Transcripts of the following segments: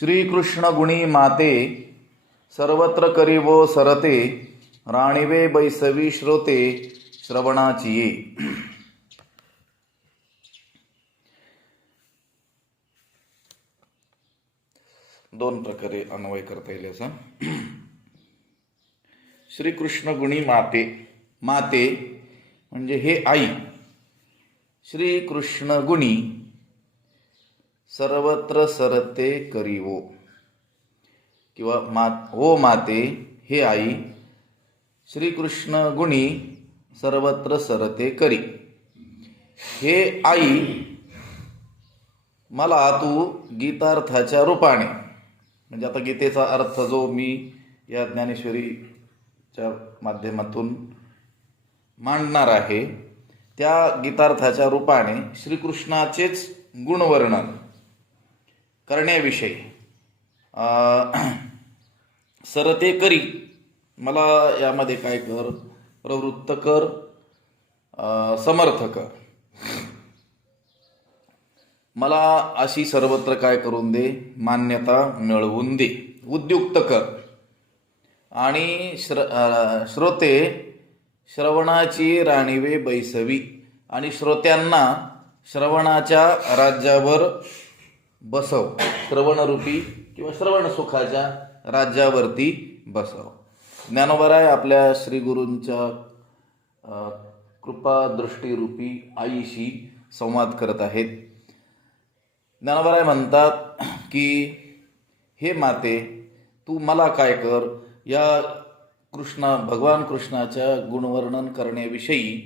श्रीकृष्ण गुणी माते सर्वत्र करीवो सरते राणीवे बैसवी श्रोते श्रवणाची ये. दोन प्रकारे अन्वय करता येईल याचा. श्रीकृष्ण गुणी माते, माते म्हणजे हे आई. श्रीकृष्ण गुणी सर्वत्र सरते करीवो, किंवा ओ माते हे आई श्रीकृष्ण गुणी सर्वत्र सरते करी. हे आई मला तू गीतार्थाच्या रूपाने, म्हणजे आता गीतेचा अर्थ जो मी या ज्ञानेश्वरीच्या माध्यमातून मांडणार आहे, त्या गीतार्थाच्या रूपाने श्रीकृष्णाचेच गुणवर्णन करण्याविषयी सरते करी. मला यामध्ये काय कर, प्रवृत्त कर, समर्थ कर. मला अशी सर्वत्र काय करून दे, मान्यता मिळवून दे, उद्युक्त कर. आणि श्रोते श्रवणाची राणीवे बैसवी, आणि श्रोत्यांना श्रवणाच्या राज्यावर बसव. श्रवणरूपी किंवा श्रवण सुखाच्या राज्यावरती बसव. ज्ञानोबराय आपल्या श्री गुरूंच्या कृपा दृष्टीरूपी आईशी संवाद करत आहेत. ज्ञानोबराय म्हणतात की हे माते, तू मला काय कर, या भगवान कृष्णाच्या गुणवर्णन करण्याविषयी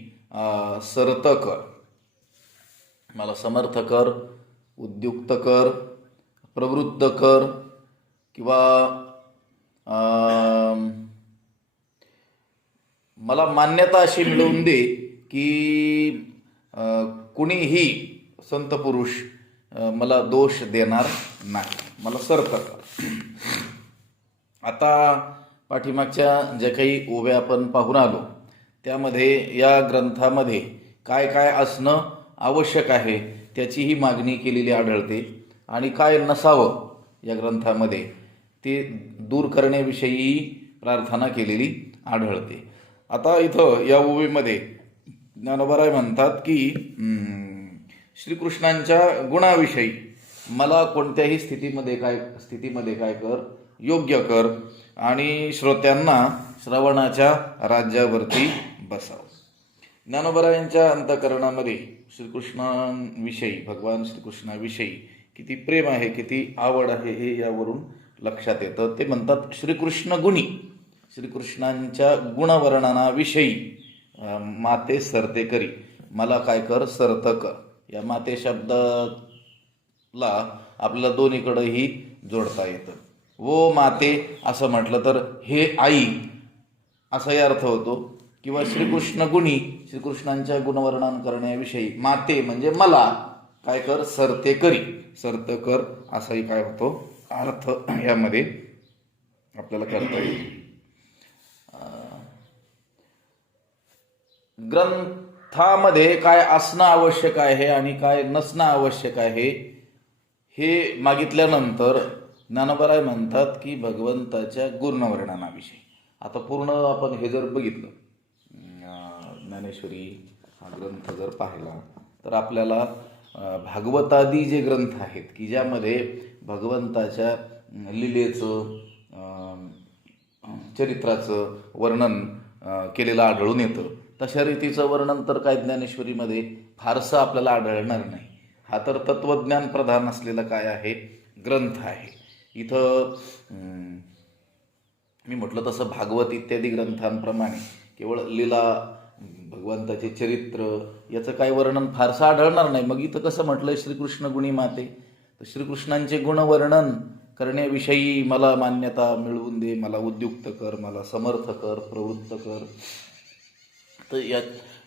सरत कर. मला समर्थ कर, उद्युक्त कर, प्रवृत्त कर, किंवा मला मान्यता अशी मिळवून दे की कुणीही संत पुरुष मला दोष देणार नाही. मला सरत कर. आता पाठीमागच्या ज्या काही ओव्या आपण पाहून आलो, त्यामध्ये या ग्रंथामध्ये काय काय असणं आवश्यक आहे त्याचीही मागणी केलेली आढळते, आणि काय नसावं या ग्रंथामध्ये ते दूर करण्याविषयी प्रार्थना केलेली आढळते. आता इथं या ओवीमध्ये ज्ञानोबराय म्हणतात की श्रीकृष्णांच्या गुणाविषयी मला कोणत्याही स्थितीमध्ये काय कर, योग्य कर, आणि श्रोत्यांना श्रवणाच्या राज्यावरती बसाव. ज्ञानोबरायांच्या अंतःकरणामध्ये श्रीकृष्णांविषयी, भगवान श्रीकृष्णाविषयी किती प्रेम आहे, किती आवड आहे हे यावरून लक्षात येतं. ते म्हणतात श्रीकृष्ण गुणी, श्रीकृष्णांच्या गुणवर्णनाविषयी माते सरते करी, मला काय कर, सरत कर. या माते शब्दाला आपल्याला दोन्हीकडेही जोडता येतं. वो माते असं म्हटलं तर हे आई असाही अर्थ होतो, किंवा श्रीकृष्ण गुणी, श्रीकृष्णांच्या गुणवर्णन करण्याविषयी माते म्हणजे मला काय कर, सरते करी, सरत कर, असाही काय होतो अर्थ यामध्ये आपल्याला करता येईल. ग्रंथामध्ये काय असणं आवश्यक आहे आणि काय नसणं आवश्यक आहे हे मागितल्यानंतर ज्ञानोबराय म्हणतात की भगवंताच्या गुणवर्णनाविषयी. आता पूर्ण आपण हे जर बघितलं, ज्ञानेश्वरी हा ग्रंथ जर पाहिला, तर आपल्याला भागवतादी जे ग्रंथ आहेत की ज्यामध्ये भगवंताच्या लीलेचं, चरित्राचं वर्णन केलेलं आढळून येतं, तशा रीतीचं वर्णन तर काय ज्ञानेश्वरीमध्ये फारसं आपल्याला आढळणार नाही. हा तर तत्वज्ञान प्रधान असलेला काय आहे, ग्रंथ आहे. इथं मी म्हटलं तसं भागवत इत्यादी ग्रंथांप्रमाणे केवळ लीला, भगवंताचे चरित्र याचं काही वर्णन फारसं आढळणार नाही. मग इथं कसं म्हटलंय श्रीकृष्ण गुणी माते, तर श्रीकृष्णांचे गुणवर्णन करण्याविषयी मला मान्यता मिळवून दे, मला उद्युक्त कर, मला समर्थ कर, प्रवृत्त कर. तर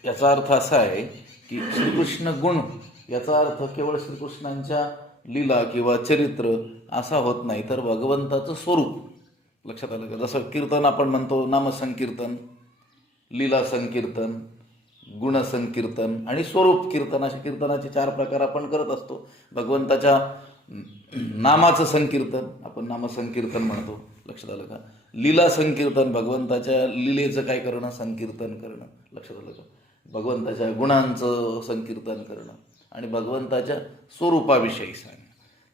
याचा अर्थ असा आहे की श्रीकृष्ण गुण याचा अर्थ केवळ श्रीकृष्णांच्या लीला किंवा चरित्र असा होत नाही, तर भगवंताचं स्वरूप. लक्षात आलं का? जसं कीर्तन आपण म्हणतो, नामसंकीर्तन, लीला संकीर्तन, गुणसंकीर्तन आणि स्वरूप कीर्तन, अशा कीर्तनाचे 4 प्रकार आपण करत असतो. भगवंताच्या नामाचं संकीर्तन, आपण नामसंकीर्तन म्हणतो, लक्षात आलं का? लीला संकीर्तन, भगवंताच्या लीलेचं काय करणं, संकीर्तन करणं, लक्षात आलं का? भगवंताच्या गुणांचं संकीर्तन करणं आणि भगवंताच्या स्वरूपाविषयी सांगणं.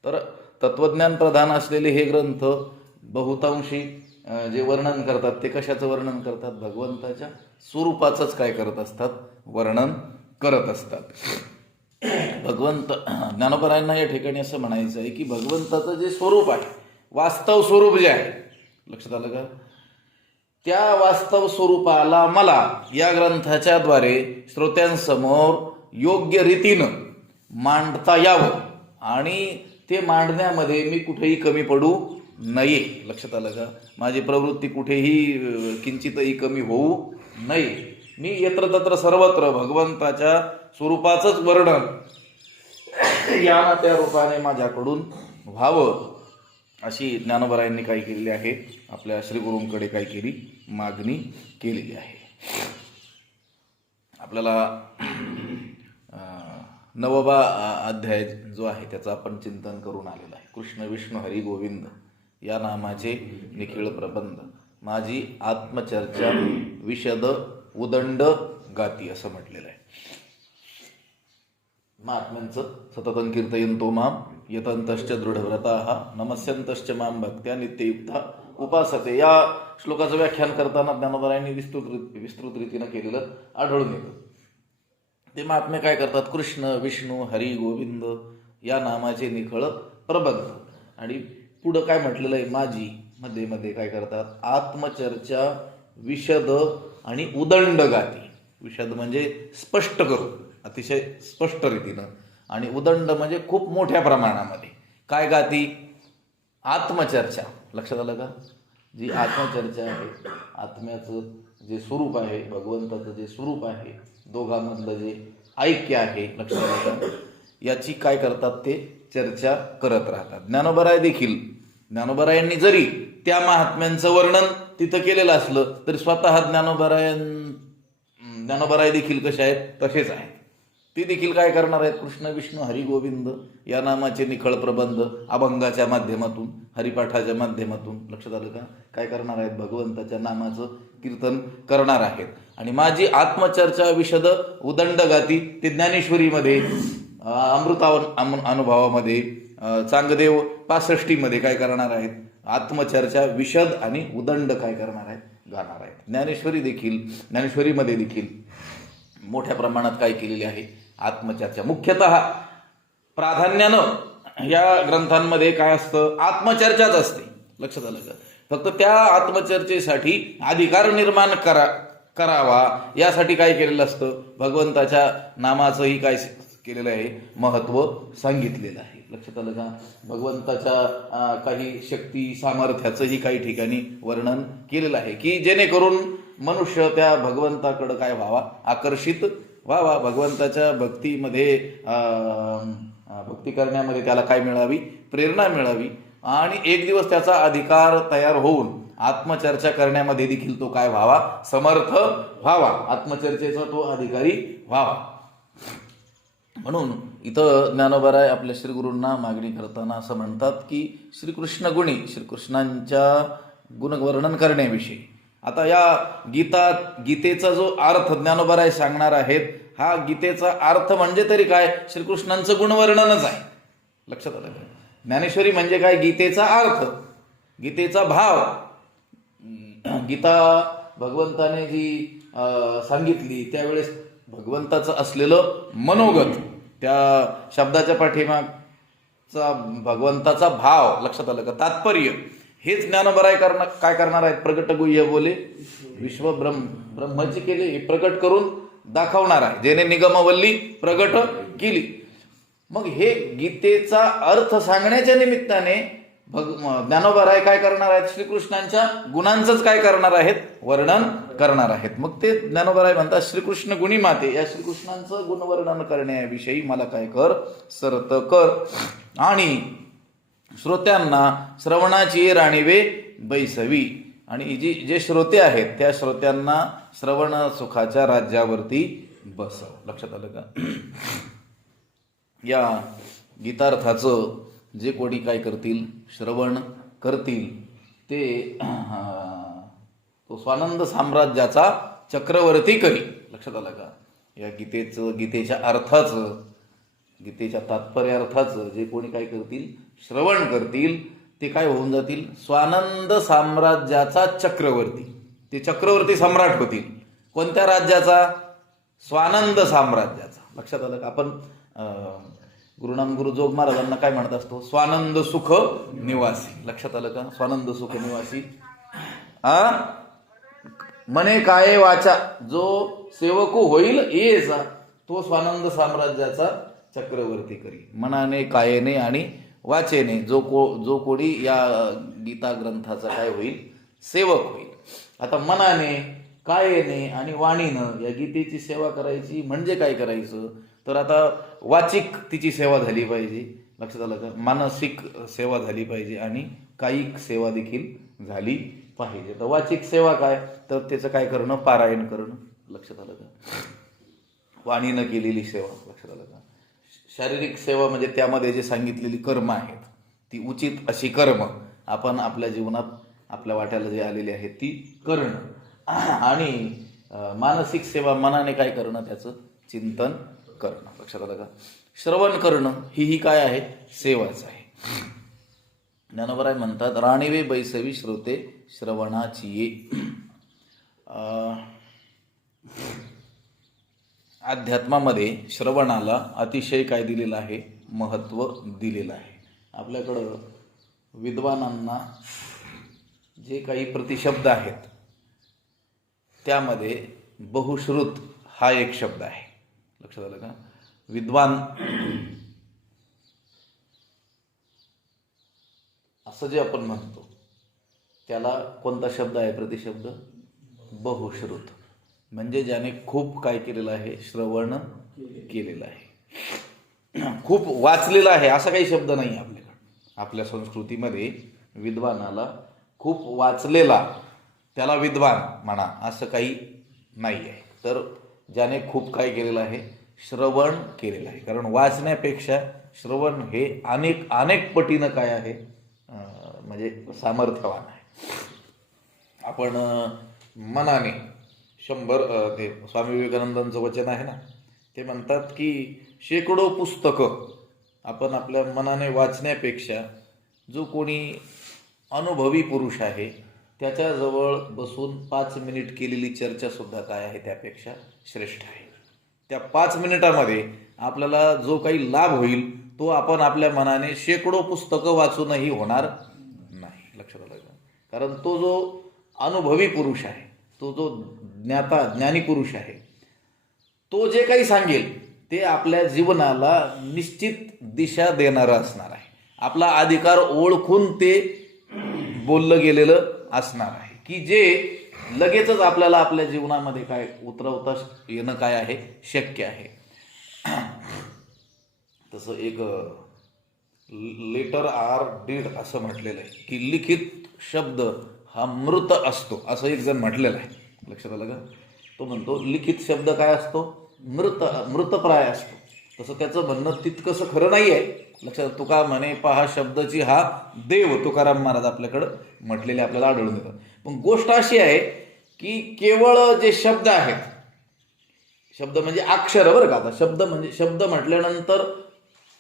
तर तत्वज्ञान प्रधान असलेले हे ग्रंथ बहुतांशी जे वर्णन करतात ते कशाचं वर्णन करतात? भगवंताच्या स्वरूपाचंच काय करत असतात? वर्णन करत असतात. भगवंत ज्ञानोबरायांना या ठिकाणी असं म्हणायचं आहे की भगवंताचं जे स्वरूप आहे, वास्तव स्वरूप जे आहे, लक्षात आलं का? त्या वास्तव स्वरूपाला मला या ग्रंथाच्या द्वारे श्रोत्यांसमोर योग्य रीतीनं मांडता यावं आणि ते मांडण्यामध्ये मी कुठेही कमी पडू नये. लक्षात आलं का? माझी प्रवृत्ती कुठेही किंचितही कमी होऊ नये. मी यत्र तत्र सर्वत्र भगवंताच्या स्वरूपाचंच वर्णन या ना त्या रूपाने माझ्याकडून व्हावं अशी ज्ञानोबरायांनी काय केलेली आहे? आपल्या श्रीगुरूंकडे काय केली? मागणी केलेली आहे. आपल्याला 9वा अध्याय जो आहे त्याचं आपण चिंतन करून आलेलं आहे. कृष्ण विष्णू हरी गोविंद या नामाचे निखिळ प्रबंध, माझी आत्मचर्चा विशद उदंड गाती असं म्हटलेलं आहे. महात्म्यांचं सततं कीर्तयन्तो माम यतंतश्च दृढव्रताः नमस्यन्तश्च माम भक्त्या नित्ययुक्ता उपासते. या श्लोकाचं व्याख्यान करताना ज्ञानोबरायांनी विस्तृत रीतीनं केलेलं आढळून येतं. ते महात्मे काय करतात? कृष्ण विष्णू हरी गोविंद या नामाचे निखळ प्रबंध आणि पुढं काय म्हटलेलं आहे? माझी मध्ये मध्ये काय करतात? आत्मचर्चा विशद आणि उदंड गाती. विशद म्हणजे स्पष्ट करून, अतिशय स्पष्ट रीतीनं, आणि उदंड म्हणजे खूप मोठ्या प्रमाणामध्ये. काय गाती? आत्मचर्चा. लक्षात आलं का? जी आत्मचर्चा आहे, आत्म्याचं जे स्वरूप आहे, भगवंताचं जे स्वरूप आहे, दोघांमधलं जे ऐक्य आहे, लक्षात आलं का? याची काय करतात? ते चर्चा करत राहतात. ज्ञानोबरायांनी जरी त्या महात्म्यांचं वर्णन तिथं केलेलं असलं तरी स्वतः ज्ञानोबराय देखील कशा आहेत? तसेच आहेत. ते देखील काय करणार आहेत? कृष्ण विष्णू हरी गोविंद या नामाचे निखळ प्रबंध अभंगाच्या माध्यमातून, हरिपाठाच्या माध्यमातून, लक्षात आलं का? काय करणार आहेत? भगवंताच्या नामाचं कीर्तन करणार आहेत. आणि माझी आत्मचर्चा विशद उदंड गाती ते ज्ञानेश्वरीमध्ये, अमृता अनुभवामध्ये, चांगदेव 65 मध्ये काय करणार आहेत? आत्मचर्चा विशद आणि उदंड काय करणार आहेत? गाणार आहेत. ज्ञानेश्वरीमध्ये देखील मोठ्या प्रमाणात काय केलेली आहे? आत्मचर्चा. मुख्यतः प्राधान्यानं या ग्रंथांमध्ये काय असतं? आत्मचर्चाच असते. लक्षात आलं का? फक्त त्या आत्मचर्चेसाठी अधिकार निर्माण करावा यासाठी काय केलेलं असतं? भगवंताच्या नामाचंही काय केलेलं आहे? महत्त्व सांगितलेलं आहे. लक्षात आलं का? भगवंताच्या काही शक्ती सामर्थ्याचंही काही ठिकाणी वर्णन केलेलं आहे की जेणेकरून मनुष्य त्या भगवंताकडं काय व्हावा? आकर्षित व्हावा. भगवंताच्या भक्तीमध्ये, भक्ती करण्यामध्ये त्याला काय मिळावी? प्रेरणा मिळावी. आणि एक दिवस त्याचा अधिकार तयार होऊन आत्मचर्चा करण्यामध्ये देखील तो काय व्हावा? समर्थ व्हावा. आत्मचर्चेचा तो अधिकारी व्हावा. म्हणून इथं ज्ञानोबराय आपल्या श्रीगुरूंना मागणी करताना असं म्हणतात की श्रीकृष्ण गुणी, श्रीकृष्णांच्या गुणवर्णन करण्याविषयी. आता या गीतेचा जो अर्थ ज्ञानोबराय सांगणार आहेत, हा गीतेचा अर्थ म्हणजे तरी काय? श्रीकृष्णांचं गुणवर्णनच आहे. लक्षात आलं का? ज्ञानेश्वरी म्हणजे काय? गीतेचा अर्थ, गीतेचा भाव. गीता भगवंताने जी सांगितली त्यावेळेस भगवंताचं असलेलं मनोगत, त्या शब्दाच्या पाठीमागचा भगवंताचा भाव, लक्षात आलं का? तात्पर्य, हेच ज्ञानोबराय काय करणार आहेत? प्रगट गुह्य बोले विश्व ब्रह्मची केले, हे प्रकट करून दाखवणार आहे, जेणे निगमवल्ली प्रगट केली. मग हे गीतेचा अर्थ सांगण्याच्या निमित्ताने ज्ञानोबराय काय करणार आहेत? श्रीकृष्णांच्या गुणांचंच काय करणार आहेत? वर्णन करणार आहेत. मग ते ज्ञानोबराय म्हणतात श्रीकृष्ण गुणी माते, या श्रीकृष्णांचं गुणवर्णन करण्याविषयी मला काय कर? सरत कर. आणि श्रोत्यांना श्रवणाची राणीवे बैसवी. आणि जे श्रोते आहेत त्या श्रोत्यांना श्रवण सुखाच्या राज्यावरती बसव. लक्षात आलं का? या गीतार्थाचं जे कोणी काय करतील, श्रवण करतील, ते तो स्वानंद साम्राज्याचा चक्रवर्ती करी. लक्षात आलं का? या गीतेच्या अर्थाचं, गीतेच्या तात्पर्यार्थाचं जे कोणी काय करतील, श्रवण करतील, ते काय होऊन जातील, स्वानंद साम्राज्याचा चक्रवर्ती. ते चक्रवर्ती सम्राट होतील. कोणत्या राज्याचा? स्वानंद साम्राज्याचा. लक्षात आलं का? आपण गुरुनाम गुरु जोग महाराजांना काय म्हणत असतो? स्वानंद सुख निवासी. लक्षात आलं का? स्वानंद सुख निवासी. मने काय वाचा, जो सेवकू होईल येचा, तो स्वानंद साम्राज्याचा चक्रवर्ती करी. मनाने, कायेने आणि वाचेने जो कोणी या गीता ग्रंथाचा काय होईल, सेवक होईल. आता मनाने, कायेने आणि वाणीनं या गीतेची सेवा करायची म्हणजे काय करायचं? तर आता वाचिक तिची सेवा झाली पाहिजे. लक्षात आलं का? मानसिक सेवा झाली पाहिजे आणि कायिक सेवा देखील झाली पाहिजे. तर वाचिक सेवा काय? तर त्याचं काय करणं? पारायण करणं. लक्षात आलं का? वाणीनं केलेली सेवा. लक्षात आलं का? शारीरिक सेवा म्हणजे त्यामध्ये जे सांगितलेली कर्म आहेत ती उचित अशी कर्म आपण आपल्या जीवनात आपल्या वाट्याला जे आलेली आहेत ती करणं. आणि मानसिक सेवा मनाने काय करणं? त्याचं चिंतन करणं. लक्षात आलं का? श्रवण करणं ही काय आहे? सेवाच आहे. ज्ञानोबराय म्हणतात, राणीवे बैसवी श्रोते श्रवणाची ये. अध्यात्मामध्ये श्रवणाला अतिशय काय दिलेलं आहे? महत्त्व दिलेलं आहे. आपल्याकडं विद्वानांना जे काही प्रतिशब्द आहेत त्यामध्ये बहुश्रुत हा एक शब्द आहे. लक्षात आलं का? विद्वान असं जे आपण म्हणतो त्याला कोणता शब्द आहे? प्रतिशब्द बहुश्रुत. म्हणजे ज्याने खूप काय केलेलं आहे? श्रवण केलेलं आहे, खूप वाचलेलं आहे. असा काही शब्द नाही आपल्याकडे. आपल्या संस्कृतीमध्ये विद्वानाला खूप वाचलेला त्याला विद्वान म्हणा असं काही नाही आहे. तर ज्याने खूप काय केलेलं आहे? श्रवण केलेलं आहे. कारण वाचण्यापेक्षा श्रवण हे अनेक पटीनं काय आहे? म्हणजे सामर्थ्यवान आहे. आपण मनाने 100 ते स्वामी विवेकानंदांचं वचन आहे ना, ते म्हणतात की शेकडो पुस्तकं आपण आपल्या मनाने वाचण्यापेक्षा जो कोणी अनुभवी पुरुष आहे त्याच्याजवळ बसून 5 मिनिट केलेली चर्चा सुद्धा काय आहे? त्यापेक्षा श्रेष्ठ आहे. त्या 5 मिनिटामध्ये आपल्याला जो काही लाभ होईल तो आपण आपल्या मनाने शेकडो पुस्तकं वाचूनही होणार नाही. लक्षात आलं का? कारण तो जो अनुभवी पुरुष आहे, तो जो ज्ञानी पुरुष आहे, तो जे काही सांगेल ते आपल्या जीवनाला निश्चित दिशा देणारं असणार आहे. आपला अधिकार ओळखून ते बोललं गेलेलं असणार आहे की जे लगेचच आपल्याला आपल्या जीवनामध्ये काय उतरवता येणं काय आहे? शक्य आहे. तसं एक लेटर आर डीड असं म्हटलेलं आहे की लिखित शब्द हा मृत असतो, असं एक जण म्हटलेलं आहे. लक्षात आलं का? तो म्हणतो लिखित शब्द काय असतो? मृतप्राय असतो. तसं त्याचं म्हणणं तितकंसं खरं नाही आहे. लक्षात, तुका म्हणे पहा शब्दाची हा देव, तुकाराम महाराज आपल्याकडं म्हटलेले आपल्याला आढळून येतात. पण गोष्ट अशी आहे की केवळ जे शब्द आहेत, शब्द म्हणजे अक्षर बरं का. आता शब्द म्हटल्यानंतर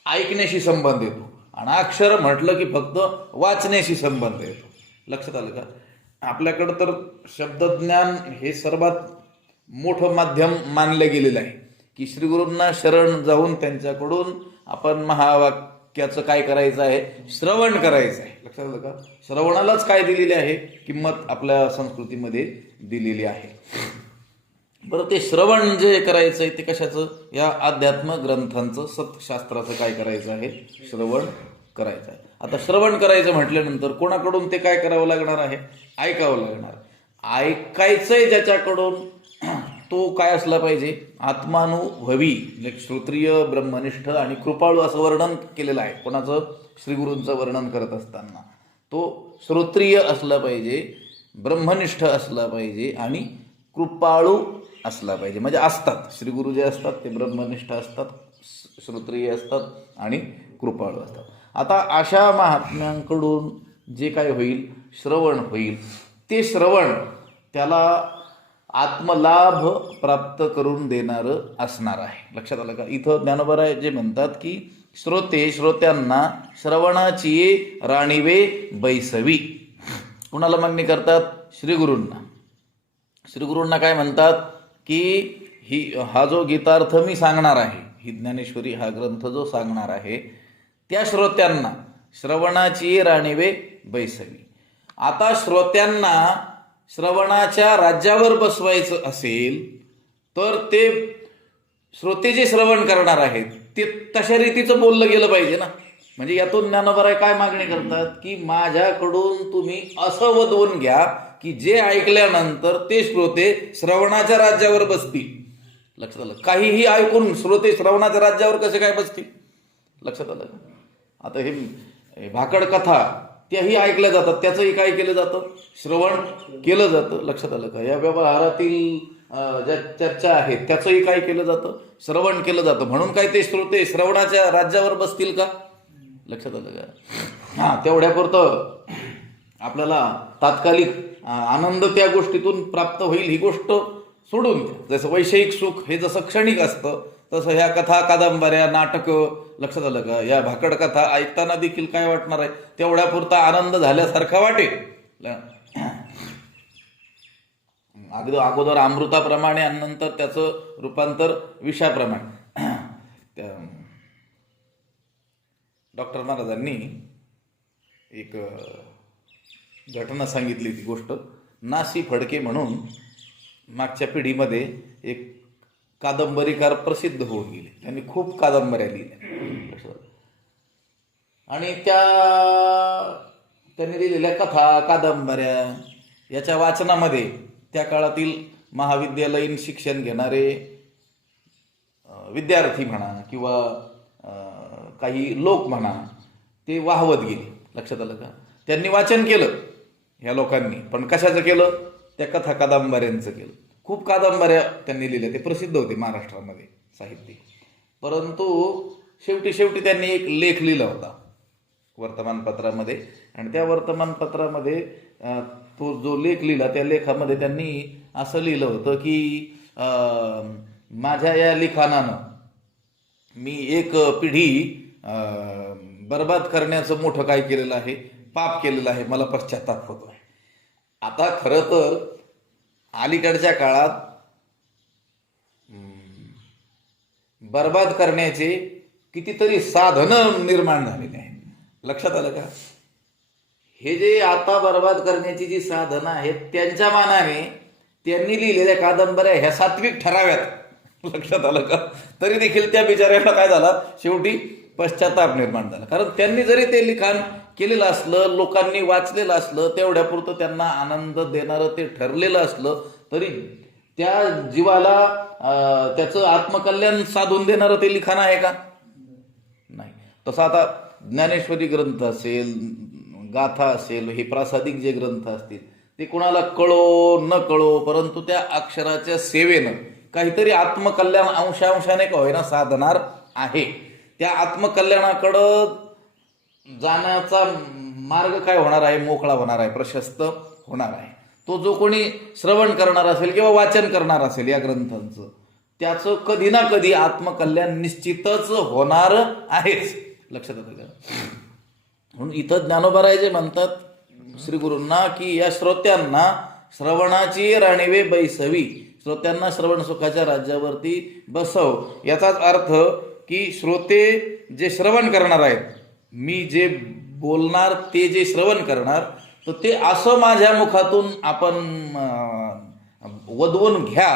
ऐकण्याशी संबंध येतो आणि अक्षर म्हटलं की फक्त वाचण्याशी संबंध येतो. लक्षात आलं का? आपल्याकडं तर शब्दज्ञान हे सर्वात मोठं माध्यम मानलं गेलेलं आहे की श्रीगुरूंना शरण जाऊन त्यांच्याकडून आपण महावाक्याचं काय करायचं आहे? श्रवण करायचं आहे. लक्षात आलं का? श्रवणालाच काय दिलेली आहे? किंमत आपल्या संस्कृतीमध्ये दिलेली आहे. बरं, ते श्रवण जे करायचं आहे ते कशाचं? या अध्यात्म ग्रंथांचं, सतशास्त्राचं काय करायचं आहे? श्रवण करायचं आहे. आता श्रवण करायचं म्हटल्यानंतर कोणाकडून ते काय करावं लागणार आहे? ऐकावं लागणार. ऐकायचंय ज्याच्याकडून तो काय असला पाहिजे? आत्मानुभवी, श्रोत्रिय, ब्रह्मनिष्ठ आणि कृपाळू असं वर्णन केलेलं आहे. कोणाचं? श्रीगुरूंचं वर्णन करत असताना तो श्रोत्रिय असला पाहिजे, ब्रह्मनिष्ठ असला पाहिजे आणि कृपाळू असला पाहिजे. म्हणजे असतात श्रीगुरु जे असतात ते ब्रह्मनिष्ठ असतात, श्रोत्रिय असतात आणि कृपाळू असतात. आता अशा महात्म्यांकडून जे काय होईल, श्रवण होईल, ते श्रवण त्याला आत्मलाभ प्राप्त करून देणारं असणार आहे. लक्षात आलं का? इथं ज्ञानोबा जे म्हणतात की श्रोत्यांना श्रवणाची राणीवे बैसवी. कुणाला मागणी करतात? श्रीगुरूंना. श्रीगुरूंना काय म्हणतात की हा जो गीतार्थ मी सांगणार आहे, ही ज्ञानेश्वरी हा ग्रंथ जो सांगणार आहे, त्या श्रोत्यांना श्रवणाची राणीवे बैसवी. आता श्रोत्यांना श्रवणाच्या राज्यावर बसवायचं असेल तर ते श्रोते जे श्रवण करणार आहेत ते तशा रीतीचं बोललं गेलं पाहिजे ना. म्हणजे यातून ज्ञानोबा काय मागणी करतात की माझ्याकडून तुम्ही असं वदवून घ्या की जे ऐकल्यानंतर ते श्रोते श्रवणाच्या राज्यावर बसतील. लक्षात आलं? काहीही ऐकून श्रोते श्रवणाच्या राज्यावर कसे काय बसतील? लक्षात आलं? आता हे भाकड कथा त्याही ऐकल्या जातात, त्याचंही काय केलं जातं? श्रवण केलं जातं. लक्षात आलं का? या व्यवहारातील ज्या चर्चा आहेत त्याचंही काय केलं जातं? श्रवण केलं जातं. म्हणून काय ते श्रोते श्रवणाच्या राज्यावर बसतील का? लक्षात आलं का? हां, तेवढ्यापुरतं आपल्याला तात्कालिक आनंद त्या गोष्टीतून प्राप्त होईल ही गोष्ट सोडून द्या. जसं वैषयिक सुख हे जसं क्षणिक असतं तसं ह्या कथा, कादंबऱ्या, नाटकं, लक्षात आलं का, या भाकड कथा ऐकताना देखील काय वाटणार आहे? तेवढ्यापुरता आनंद झाल्यासारखा वाटेल. अगोदर अमृताप्रमाणे आणि नंतर त्याचं रूपांतर विषाप्रमाणे. त्या डॉक्टर महाराजांनी एक घटना सांगितली. ती गोष्ट नासी फडके म्हणून मागच्या पिढीमध्ये एक कादंबरीकार प्रसिद्ध होऊन गेले. त्यांनी खूप कादंबऱ्या लिहिल्या आणि त्यांनी लिहिलेल्या कथा, कादंबऱ्या याच्या वाचनामध्ये त्या काळातील महाविद्यालयीन शिक्षण घेणारे विद्यार्थी म्हणा किंवा काही लोक म्हणा ते वाहवत गेले. लक्षात आलं का? त्यांनी वाचन केलं ह्या लोकांनी, पण कशाचं केलं? त्या कथा कादंबऱ्यांचं केलं. खूप कादंबऱ्या त्यांनी लिहिल्या, ते प्रसिद्ध होते महाराष्ट्रामध्ये साहित्य. परंतु शेवटी त्यांनी एक लेख लिहिला होता वर्तमानपत्रामध्ये, आणि त्या वर्तमानपत्रामध्ये तो जो लेख लिहिला त्या लेखामध्ये त्यांनी असं लिहिलं होतं की माझ्या या लिखाणानं मी एक पिढी बर्बाद करण्याचं मोठं काय केलेलं आहे, पाप केलेलं आहे, मला पश्चाताप होतो आहे. आता खरं तर अलीकडच्या काळात बर्बाद करण्याचे कितीतरी साधनं निर्माण झालेली आहेत. लक्षात आलं का? हे जे आता बर्बाद करण्याची जी साधनं आहेत त्यांच्या मानाने त्यांनी लिहिलेल्या कादंबऱ्या ह्या सात्विक ठराव्यात. लक्षात आलं का? तरी देखील त्या बिचाऱ्याला काय झाला, शेवटी पश्चाताप निर्माण झाला. कारण त्यांनी जरी ते लिखाण केलेलं असलं, लोकांनी वाचलेलं असलं, तेवढ्यापुरतं त्यांना आनंद देणारं ते ठरलेलं असलं, तरी त्या जीवाला त्याचं आत्मकल्याण साधून देणारं ते लिखाण आहे का? नाही. तसं आता ज्ञानेश्वरी ग्रंथ असेल, गाथा असेल, हे प्रासादिक जे ग्रंथ असतील ते कुणाला कळो न कळो, परंतु त्या अक्षराच्या सेवेनं काहीतरी आत्मकल्याण अंशाने का होईना साधणार आहे. त्या आत्मकल्याणाकडं जाण्याचा मार्ग काय होणार आहे? मोकळा होणार आहे, प्रशस्त होणार आहे. तो जो कोणी श्रवण करणार असेल किंवा वाचन करणार असेल या ग्रंथांचं, त्याचं कधी ना कधी आत्मकल्याण निश्चितच होणार आहेच. लक्षात येतं का? म्हणून इथं ज्ञानोबा जे म्हणतात श्रीगुरूंना की या श्रोत्यांना श्रवणाची राणीवे बैसवी, श्रोत्यांना श्रवण सुखाच्या राज्यावरती बसव. याचाच अर्थ की श्रोते जे श्रवण करणार आहेत, मी जे बोलणार ते जे श्रवण करणार, तर ते असं माझ्या मुखातून आपण वदवून घ्या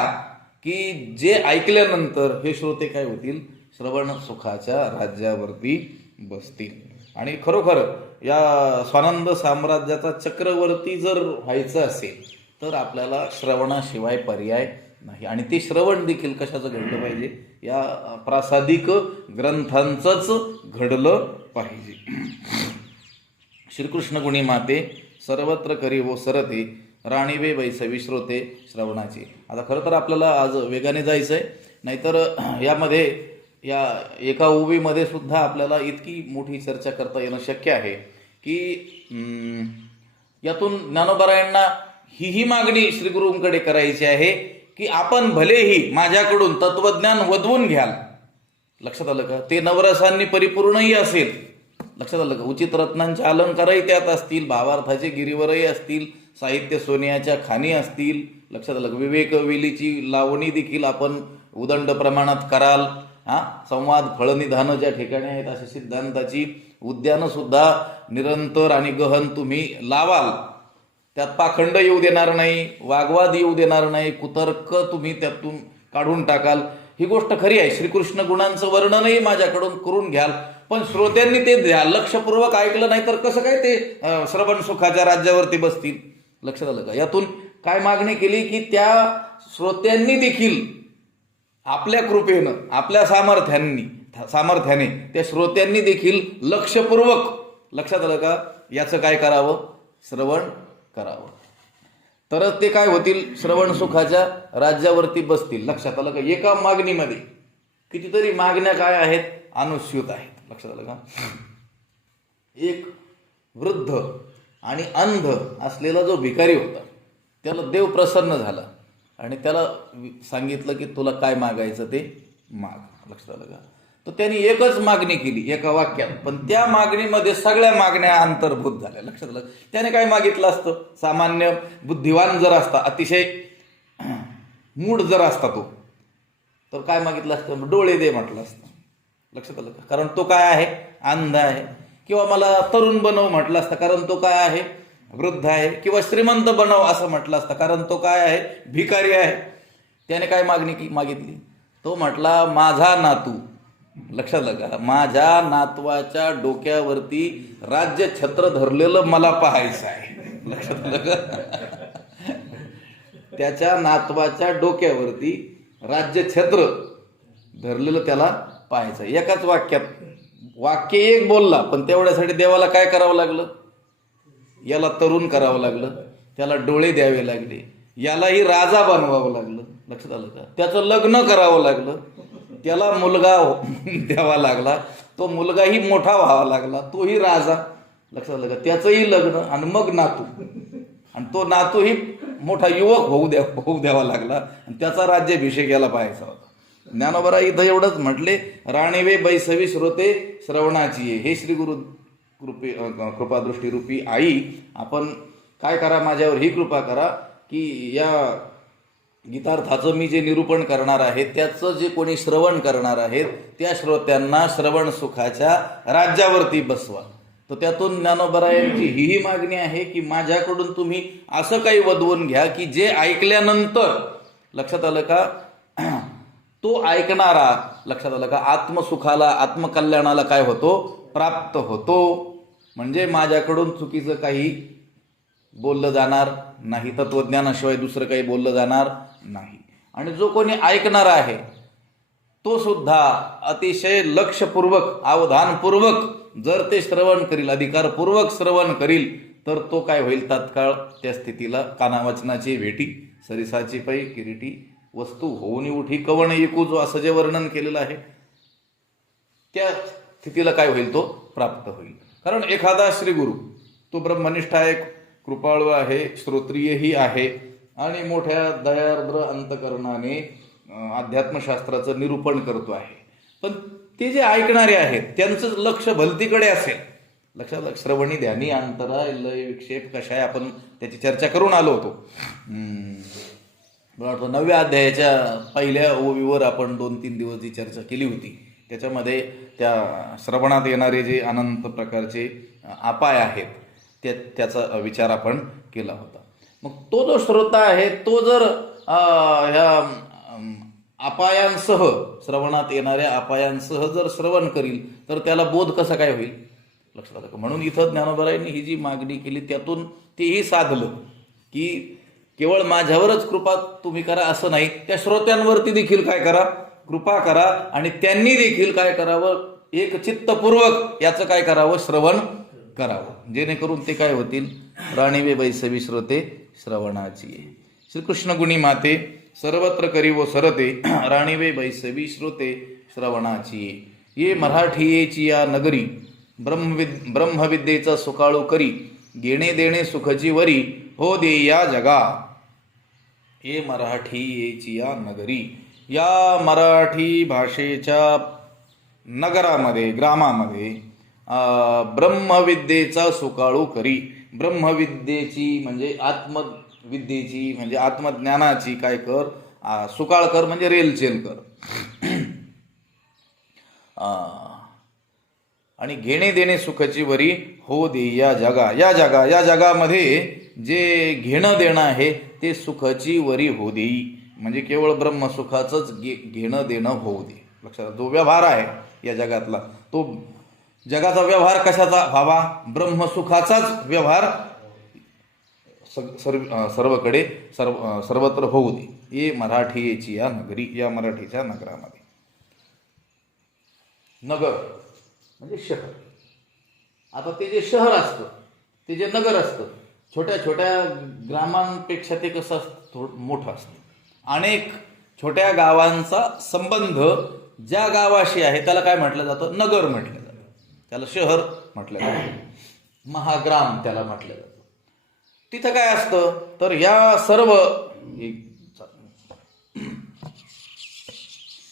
की जे ऐकल्यानंतर हे श्रोते काय होतील, श्रवण सुखाच्या राज्यावरती बसतील. आणि खरोखर या स्वानंद साम्राज्याचा चक्रवर्ती जर व्हायचं असेल तर आपल्याला श्रवणाशिवाय पर्याय नाही. आणि ते श्रवण देखील कशाचं घडलं पाहिजे? या प्रासादिक ग्रंथांचंच घडलं पाहिजे. श्रीकृष्ण गुणी माते सर्वत्र करी वो सरते, राणीवे बैसवी श्रोते श्रवणाचे. आता खरं तर आपल्याला आज वेगाने जायचं आहे, नाहीतर यामध्ये या एका ओवीमध्ये सुद्धा आपल्याला इतकी मोठी चर्चा करता येणं शक्य आहे की यातून ज्ञानोबारायांना ही मागणी श्रीगुरूंकडे करायची आहे की आपण भलेही माझ्याकडून तत्वज्ञान वदवून घ्याल, लक्षात आलं का, ते नवरसांनी परिपूर्णही असेल, लक्षात आलं का, उचित रत्नांचे अलंकारही त्यात असतील, भावार्थाचे गिरीवरही असतील, साहित्य सोन्याच्या खाणी असतील, लक्षात आलं का, विवेक वेलीची लावणी देखील आपण उदंड प्रमाणात कराल, संवाद फळनिधानं ज्या ठिकाणी आहेत अशा सिद्धांताची उद्यानं सुद्धा निरंतर आणि गहन तुम्ही लावाल, त्यात पाखंड येऊ देणार नाही, वागवाद येऊ देणार नाही, कुतर्क तुम्ही त्यातून काढून टाकाल, ही गोष्ट खरी आहे. श्रीकृष्ण गुणांचं वर्णनही माझ्याकडून करून घ्याल, पण श्रोत्यांनी ते लक्षपूर्वक ऐकलं नाही तर कसं काय ते श्रवण सुखाच्या राज्यावरती बसतील, लक्षात आलं का. यातून काय मागणी केली की त्या श्रोत्यांनी देखील आपल्या कृपेनं आपल्या सामर्थ्याने त्या श्रोत्यांनी देखील लक्षपूर्वक, लक्षात आलं का, याचं काय करावं, श्रवण करावं, तरच ते काय होतील, श्रवण सुखाच्या राज्यावरती बसतील. लक्षात आलं का. एका मागणीमध्ये कितीतरी मागण्या काय आहेत, अनुस्यूत आहेत, लक्षात आलं का. एक वृद्ध आणि अंध असलेला जो भिकारी होता त्याला देव प्रसन्न झाला आणि त्याला सांगितलं की तुला काय मागायचं ते माग, लक्षात आलं का. तर त्यांनी एकच मागणी केली एका वाक्यात, पण त्या मागणीमध्ये सगळ्या मागण्या अंतर्भूत झाल्या, लक्षात आलं. त्याने काय मागितलं असतं, सामान्य बुद्धिवान जर असता, अतिशय मूढ जर असता तो, तर काय मागितलं असतं, डोळे दे म्हटलं असतं, लक्षात आलं का, कारण तो काय आहे, अंध आहे. किंवा मला तरुण बनव म्हटलं असतं, कारण तो काय आहे, वृद्ध आहे. किंवा श्रीमंत बनव असं म्हटलं असतं, कारण तो काय आहे, भिकारी आहे. त्याने काय मागितली, तो म्हटला माझा नातू, लक्षात आलं का, माझ्या नातवाच्या डोक्यावरती राज्य छत्र धरलेलं मला पाहायचं आहे, लक्षात आलं का. त्याच्या नातवाच्या डोक्यावरती राज्य छत्र धरलेलं त्याला पाहायचं. एकाच वाक्यात वाक्य एक बोलला, पण तेवढ्यासाठी देवाला काय करावं लागलं, याला तरुण करावं लागलं, त्याला डोळे द्यावे लागले, यालाही राजा बनवावं लागलं, लक्षात आलं का. त्याचं लग्न करावं लागलं, त्याला मुलगा द्यावा लागला, तो मुलगाही मोठा व्हावा लागला, तोही राजा, लक्षात आलं का. त्याचंही लग्न आणि मग नातू, आणि तो नातूही मोठा युवक होऊ द्यावा लागला, आणि त्याचा राज्याभिषेक याला पाहायचा होता. ज्ञानोबा इथं एवढंच म्हटले, राणीवे बैसवी श्रोते श्रवणाची, हे श्री गुरु कृपादृष्टी रूपी आई, आपण काय करा, माझ्यावर ही कृपा करा की या गीतार्थाचं मी जे निरूपण करणार आहे त्याचं जे कोणी श्रवण करणार आहेत त्या श्रोत्यांना श्रवण सुखाच्या राज्यावरती बसवा. तर त्यातून ज्ञानोबरायांची ही मागणी आहे की माझ्याकडून तुम्ही असं काही वदवून घ्या की जे ऐकल्यानंतर, लक्षात आलं का, तो ऐकणारा, लक्षात आलं का, आत्मसुखाला आत्मकल्याणाला काय होतो, प्राप्त होतो. म्हणजे माझ्याकडून चुकीचं काही बोललं जाणार नाही, तत्वज्ञानाशिवाय दुसरं काही बोललं जाणार नाही. आणि जो कोणी ऐकणार आहे तो सुद्धा अतिशय लक्षपूर्वक अवधानपूर्वक जर ते श्रवण करील, अधिकारपूर्वक श्रवण करील, तर तो काय होईल, तात्काळ त्या स्थितीला कानावचनाची भेटी, सरिसाची पै किरीटी वस्तू होऊन उठी कवण एकू, जो असं जे वर्णन केलेलं आहे त्या स्थितीला काय होईल, तो प्राप्त होईल. कारण एखादा श्रीगुरु तो ब्रह्मनिष्ठ आहे, कृपाळू आहे, श्रोत्रियही आहे आणि मोठ्या दयार्द्र अंतकरणाने अध्यात्मशास्त्राचं निरूपण करतो आहे, पण ते जे ऐकणारे आहेत त्यांचं लक्ष भलतीकडे असेल, लक्षात, श्रवणी ध्यानी अंतरा लय विक्षेप कशाय, आपण त्याची चर्चा करून आलो होतो. मला वाटतं 9व्या अध्यायाच्या पहिल्या ओवीवर आपण 2-3 दिवस जी चर्चा केली होती, त्याच्यामध्ये त्या श्रवणात येणारे जे अनंत प्रकारचे अपाय आहेत त्याचा विचार आपण केला होता. मग तो जो श्रोता आहे तो जर ह्या अपायांसह, श्रवणात येणाऱ्या अपायांसह जर श्रवण करील तर त्याला बोध कसा काय होईल, लक्षात आलं का. म्हणून इथं ज्ञानोबरायांनी ही जी मागणी केली त्यातून तेही साधलं की केवळ माझ्यावरच कृपा तुम्ही करा असं नाही, त्या श्रोत्यांवरती देखील काय करा, कृपा करा, आणि त्यांनी देखील काय करावं, एक चित्तपूर्वक याचं काय करावं, श्रवण करावं, जेणेकरून ते काय होतील, राणीवे बैसवी श्रोते श्रवणाची. श्रीकृष्ण गुणी माते सर्वत्र करी वो सरते, राणीवे बैसवी श्रोते श्रवणाची ये मराठीयेची या नगरी ब्रह्मविद्येचा सुकाळू करी घेणे देणे सुखची वरी हो दे या जगा. ये मराठीयेची या नगरी, या मराठी भाषेच्या नगरामध्ये ग्रामामध्ये ब्रह्मविद्येचा सुकाळू करी. ब्रह्मविद्येची म्हणजे आत्मविद्येची म्हणजे आत्मज्ञानाची काय कर, सुकाळ कर म्हणजे रेलचेल कर. आणि घेणे देणे सुखाची वरी हो दे या जगा. या जगामध्ये जे घेणं देणं आहे ते सुखाची वरी हो देई, म्हणजे केवळ ब्रह्मसुखाचंच घेणं देणं होऊ दे. लक्षात, जो व्यवहार आहे या जगातला तो जगाचा व्यवहार कशाचा व्हावा, ब्रह्मसुखाचाच व्यवहार सर्वकडे सर्वत्र होऊ दे. ये मराठीची या नगरी, या मराठीच्या नगरामध्ये. नगर म्हणजे शहर. आता ते जे शहर असतं ते जे नगर असतं छोट्या छोट्या ग्रामांपेक्षा ते कसं असतं, थोडं मोठं असतं. अनेक छोट्या गावांचा संबंध ज्या गावाशी आहे त्याला काय म्हटलं जातं, नगर म्हटलं जातं. त्याला शहर म्हटलं जातं, महाग्राम त्याला म्हटलं जातं. तिथं काय असतं तर या सर्व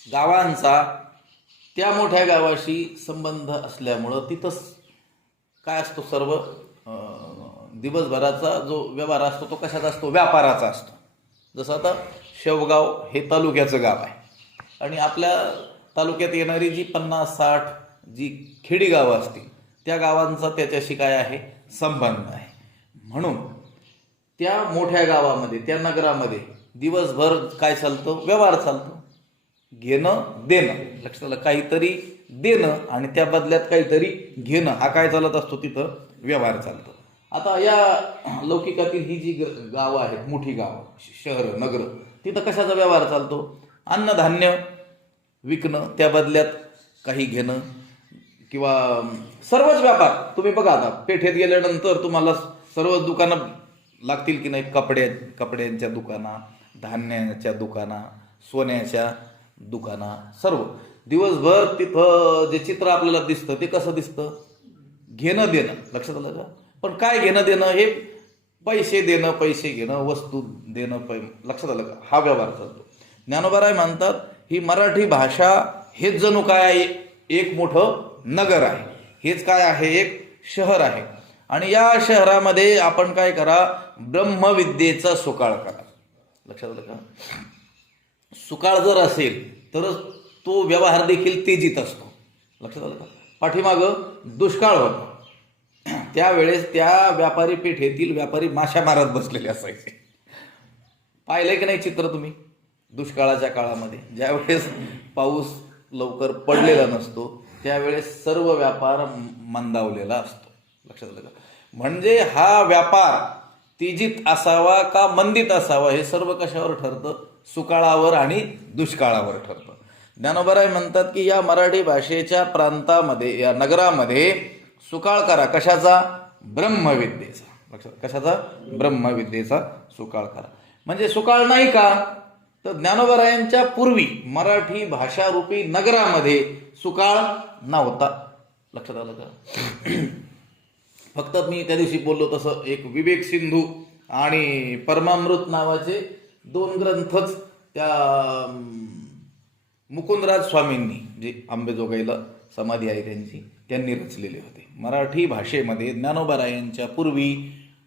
गावांचा त्या मोठ्या गावाशी संबंध असल्यामुळं तिथंच काय असतो, सर्व दिवसभराचा जो व्यवहार असतो तो कशाचा असतो, व्यापाराचा असतो. जसं आता शेवगाव हे तालुक्याचं गाव आहे आणि आपल्या तालुक्यात येणारी जी 50-60 जी खेडी गावं असतील त्या गावांचा त्याच्याशी काय आहे, संबंध आहे. म्हणून त्या मोठ्या गावामध्ये त्या नगरामध्ये दिवसभर काय चालतं, व्यवहार चालतो, घेणं देणं. लक्षात आलं, काहीतरी देणं आणि त्या बदल्यात काहीतरी घेणं, हा काय चालत असतो, तिथं व्यवहार चालतो. आता या लौकिकातील ही जी गावं आहेत, मोठी गावं, शहर नगर, तिथं कशाचा व्यवहार चालतो, अन्नधान्य विकणं, त्या बदल्यात काही घेणं किंवा सर्वच व्यापार. तुम्ही बघा आता पेठेत गेल्यानंतर तुम्हाला सर्व दुकानं लागतील की नाही, कपड्यांच्या दुकाना, धान्याच्या दुकाना, सोन्याच्या दुकाना, सर्व दिवसभर तिथं जे चित्र आपल्याला दिसतं ते कसं दिसतं, घेणं देणं. लक्षात आलं का? पण काय घेणं देणं, हे पैसे देणं, पैसे घेणं, वस्तू देणं, लक्षात आलं का, हा व्यवहार चालतो. ज्ञानोबाराय म्हणतात ही मराठी भाषा हेच जणू काय आहे, एक मोठं नगर आहे, हेच काय आहे, एक शहर आहे. आणि या शहरामध्ये आपण काय करा, ब्रह्मविद्येचा सुकाळ करा. लक्षात आलं का? सुकाळ जर असेल तरच तो व्यवहार देखील तेजीत असतो. लक्षात आलं का? पाठीमागं दुष्काळ होता, त्यावेळेस त्या व्यापारी पेठेतील व्यापारी माशा मारत बसलेले असायचे. पाहिलंय की नाही चित्र तुम्ही? दुष्काळाच्या काळामध्ये ज्यावेळेस पाऊस लवकर पडलेला नसतो त्यावेळेस सर्व व्यापार मंदावलेला असतो. लक्षात आलं का? म्हणजे हा व्यापार तेजीत असावा का मंदीत असावा हे सर्व कशावर ठरतं, सुकाळावर आणि दुष्काळावर ठरतं. ज्ञानोबाराय म्हणतात की या मराठी भाषेच्या प्रांतामध्ये, या नगरामध्ये सुकाळ करा. कशाचा? ब्रह्मविद्येचा. लक्षात, कशाचा? ब्रह्मविद्येचा सुकाळ करा. म्हणजे सुकाळ नाही का, तर ज्ञानोबारायांच्या पूर्वी मराठी भाषा रूपी नगरामध्ये सुकाळ नव्हता. लक्षात आलं का? फक्त मी त्या दिवशी बोललो तसं एक विवेक सिंधू आणि परमामृत नावाचे 2 ग्रंथच त्या मुकुंदराज स्वामींनी, जे अंबेजोगाईला समाधी आहे त्यांनी रचलेले होते. मराठी भाषेमध्ये ज्ञानोबारायांच्या पूर्वी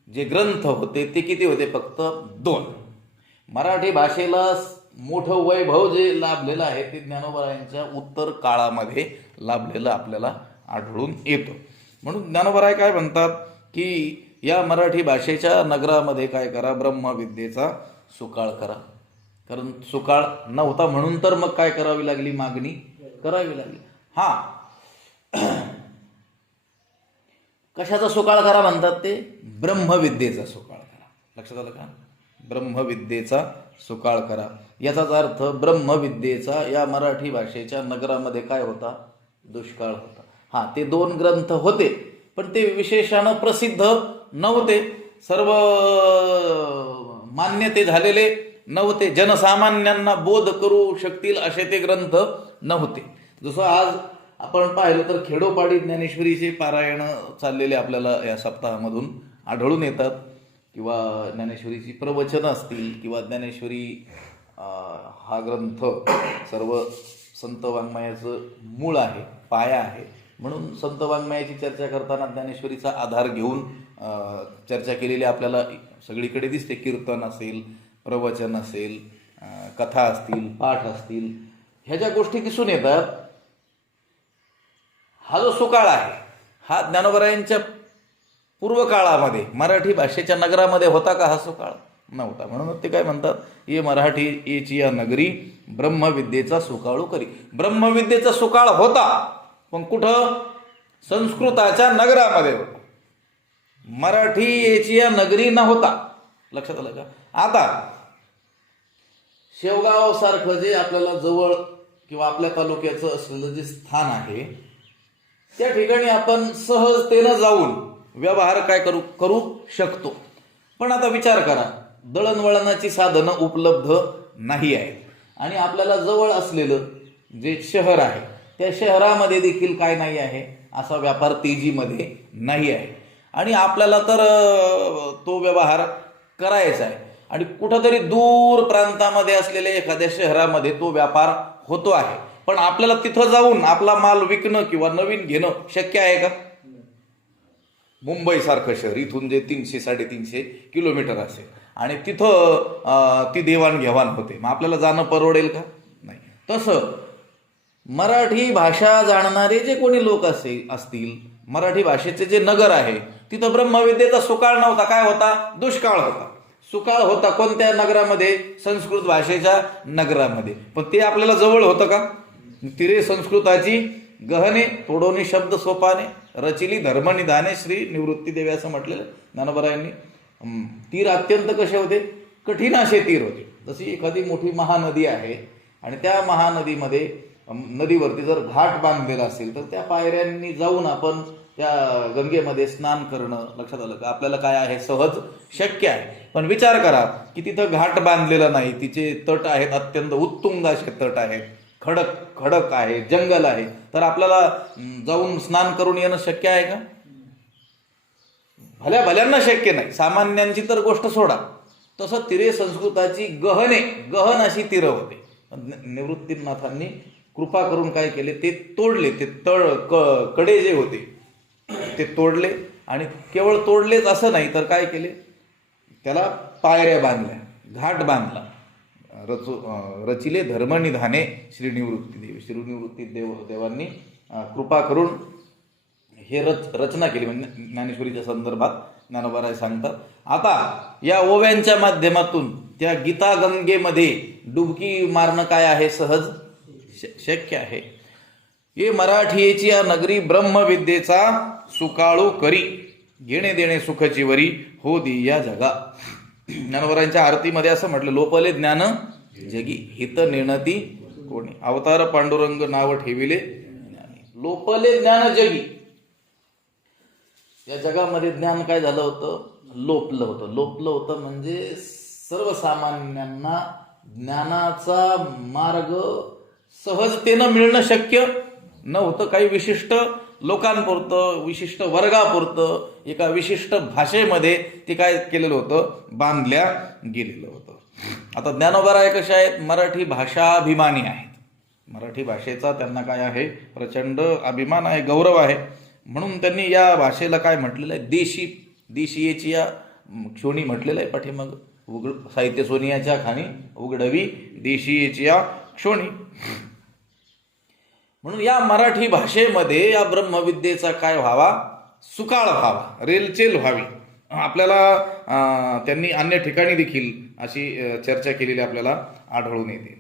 जे ग्रंथ होते ते किती होते? फक्त 2. मराठी भाषेला मोठं वैभव जे लाभलेलं आहे ते ज्ञानोबारायांच्या उत्तर काळामध्ये लाभलेलं आपल्याला आढळून येतं. म्हणून ज्ञानोबाराय काय म्हणतात की या मराठी भाषेच्या नगरामध्ये काय करा, ब्रह्मविद्येचा सुकाळ करा. कारण सुकाळ नव्हता म्हणून तर मग काय करावी लागली, मागणी करावी लागली. कशाचा सुकाळ करा म्हणतात ते? ब्रह्मविद्येचा सुकाळ करा. लक्षात आलं का? ब्रह्मविद्येचा सुकाळ करा. याचाच अर्थ ब्रह्मविद्येचा या मराठी भाषेच्या नगरामध्ये काय होता? दुष्काळ होता. ते 2 ग्रंथ होते पण ते विशेषानं प्रसिद्ध नव्हते, सर्व मान्यते झालेले नव्हते, जनसामान्यांना बोध करू शकतील असे ते ग्रंथ नव्हते. जसं आज आपण पाहिलं तर खेडोपाडी ज्ञानेश्वरीचे पारायण चाललेले आपल्याला या सप्ताहामधून आढळून येतात, किंवा ज्ञानेश्वरीची प्रवचनं असतील, किंवा ज्ञानेश्वरी हा ग्रंथ सर्व संत वाङ्मयाचं मूळ आहे, पाया आहे. म्हणून संत वाङ्मयाची चर्चा करताना ज्ञानेश्वरीचा आधार घेऊन चर्चा केलेली आपल्याला सगळीकडे दिसते. कीर्तन असेल, प्रवचन असेल, कथा असतील, पाठ असतील, ह्या ज्या गोष्टी दिसून येतात, हा जो सुकाळ आहे हा ज्ञानोबरायांच्या पूर्व काळामध्ये मराठी भाषेच्या नगरामध्ये होता का? हा सुकाळ नव्हता. म्हणून ते काय म्हणतात, ये मराठी येची या नगरी ब्रह्मविद्येचा सुकाळू करी. ब्रह्मविद्येचा सुकाळ होता, पण कुठं? संस्कृताच्या नगरामध्ये होता. मराठी येची या नगरी नव्हता. लक्षात आलं का? आता शेवगाव सारखं जे आपल्याला जवळ किंवा आपल्या तालुक्याचं असलेलं जे स्थान आहे, त्या ठिकाणी आपण सहजतेनं जाऊन व्यवहार काय करू शकतो. पण आता विचार करा, दळणवळणाची साधनं उपलब्ध नाही आहेत, आणि आपल्याला जवळ असलेलं जे शहर आहे त्या शहरामध्ये देखील काय नाही आहे, असा व्यापार तेजीमध्ये नाही आहे. आणि आपल्याला तर तो व्यवहार करायचा आहे, आणि कुठंतरी दूर प्रांतामध्ये असलेल्या एखाद्या शहरामध्ये तो व्यापार होतो आहे, पण आपल्याला तिथं जाऊन आपला माल विकणं किंवा नवीन घेणं शक्य आहे का? मुंबईसारखं शहर, इथून जे 300-350 किलोमीटर असेल, आणि तिथं ती देवाणघेवाण होते, मग आपल्याला जाणं परवडेल का? नाही. तसं मराठी भाषा जाणणारे जे कोणी लोक असतील, मराठी भाषेचे जे नगर आहे, तिथं ब्रह्मविद्येचा सुकाळ नव्हता. काय होता? दुष्काळ होता. सुकाळ होता कोणत्या नगरामध्ये? संस्कृत भाषेच्या नगरामध्ये. पण ते आपल्याला जवळ होतं का? तिरे संस्कृताची गहने तोडोनी शब्द सोपाने रचिली धर्मनिधाने श्री निवृत्ती देवी, असं म्हटलेलं ज्ञानोबरायांनी. तीर अत्यंत कसे होते? कठीण असे तीर होते. जशी एखादी मोठी महानदी आहे, आणि त्या महानदीमध्ये नदीवरती जर घाट बांधलेला असेल, तर त्या पायऱ्यांनी जाऊन आपण त्या गंगेमध्ये स्नान करणं, लक्षात आलं का, आपल्याला काय आहे? सहज शक्य आहे. पण विचार करा की तिथं घाट बांधलेला नाही, तिचे तट आहेत, अत्यंत उत्तुंग असे तट आहेत, खडक खडक आहे, जंगल आहे, तर आपल्याला जाऊन स्नान करून येणं शक्य आहे का? भल्या भल्यांना शक्य नाही, सामान्यांची तर गोष्ट सोडा. तसं तिरे संस्कृताची गहन अशी तीरं होते. निवृत्तीनाथांनी कृपा करून काय केले? ते तोडले. ते कडे जे होते ते तोडले, आणि केवळ तोडलेच असं नाही, तर काय केले? त्याला पायऱ्या बांधल्या, घाट बांधला. रचिले धर्मनिधाने श्री निवृत्ती देवी. श्री निवृत्ती देवांनी कृपा करून हे रचना केली. म्हणजे ज्ञानेश्वरीच्या संदर्भात ज्ञानोबराय सांगतात, आता या ओव्यांच्या माध्यमातून त्या गीता गंगेमध्ये डुबकी मारणं काय आहे? सहज शक्य आहे. ये मराठीची या नगरी ब्रह्मविद्येचा सुकाळू करी, घेणे देणे सुखची वरी हो दी या जगा. ज्ञानोबरायांच्या आरतीमध्ये असं म्हटलं, लोपले ज्ञान जगी हित नेणती कोणी, अवतार पांडुरंग नाव ठेविले ज्ञानी. लोपले ज्ञान जगी, या जगामध्ये ज्ञान काय झालं होतं? लोपलं होतं. म्हणजे सर्वसामान्यांना ज्ञानाचा मार्ग सहजतेनं मिळणं शक्य नव्हतं. काही विशिष्ट लोकांपुरतं, विशिष्ट वर्गापुरतं, एका विशिष्ट भाषेमध्ये ते काय केलेलं होतं? बांधल्या गेलेलं होतं. आता ज्ञानोबराय कशा आहेत? मराठी भाषाभिमानी आहेत. मराठी भाषेचा त्यांना काय आहे? प्रचंड अभिमान आहे, गौरव आहे. म्हणून त्यांनी या भाषेला काय म्हटलेलं आहे? देशीयेची या क्षोणी म्हटलेलं आहे. पाठीमाग साहित्य सोनियाच्या खाणी उघडवी देशीयेची या क्षोणी. म्हणून या मराठी भाषेमध्ये या ब्रह्मविद्येचा काय व्हावा? सुकाळ व्हावा, रेलचेल व्हावी. आपल्याला त्यांनी अन्य ठिकाणी देखील अशी चर्चा केलेली आपल्याला आढळून येते.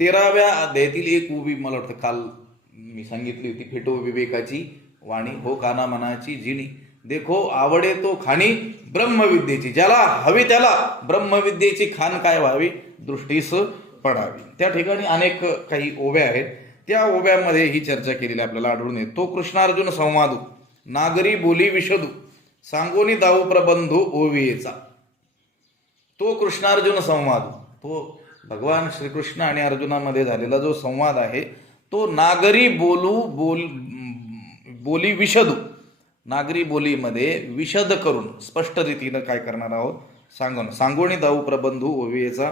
13व्या अध्यायातील एक उभी, मला वाटतं काल मी सांगितली होती, फेटो विवेकाची वाणी हो काना मनाची जिणी, देखो आवडे तो खाणी ब्रह्मविद्येची. ज्याला हवी त्याला ब्रह्मविद्येची खाण काय व्हावी? दृष्टीस पडावी. त्या ठिकाणी अनेक काही ओव्या आहेत. त्या ओव्यामध्ये ही चर्चा केलेली आपल्याला आढळून येते. तो कृष्णार्जुन संवादू नागरी बोली विशदू सांगोनी दाऊ प्रबंधू ओवियेचा. तो कृष्णार्जुन संवाद, तो भगवान श्रीकृष्ण आणि अर्जुनामध्ये झालेला जो संवाद आहे, तो नागरी बोली विशदू, नागरी बोलीमध्ये विशद करून स्पष्ट रीतीनं काय करणार आहोत सांगोनी दाऊ प्रबंधू ओवियेचा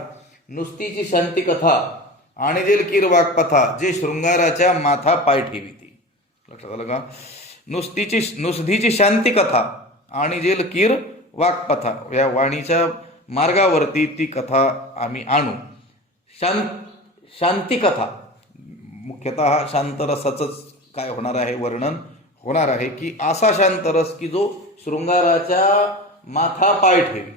नुसतीची शांती कथा आणि जेल कीर वाकपथा जे शृंगाराच्या माथा पाय ठेविती. लक्षात आलं का? नुसतीची शांती कथा आणि जेल कीर वाकपथा या वाणीच्या मार्गावरती ती कथा आम्ही आणू. शांती कथा मुख्यतः शांतरसाचंच काय होणार आहे, वर्णन होणार आहे की असा शांतरस की जो शृंगाराच्या माथा पाय ठेवी.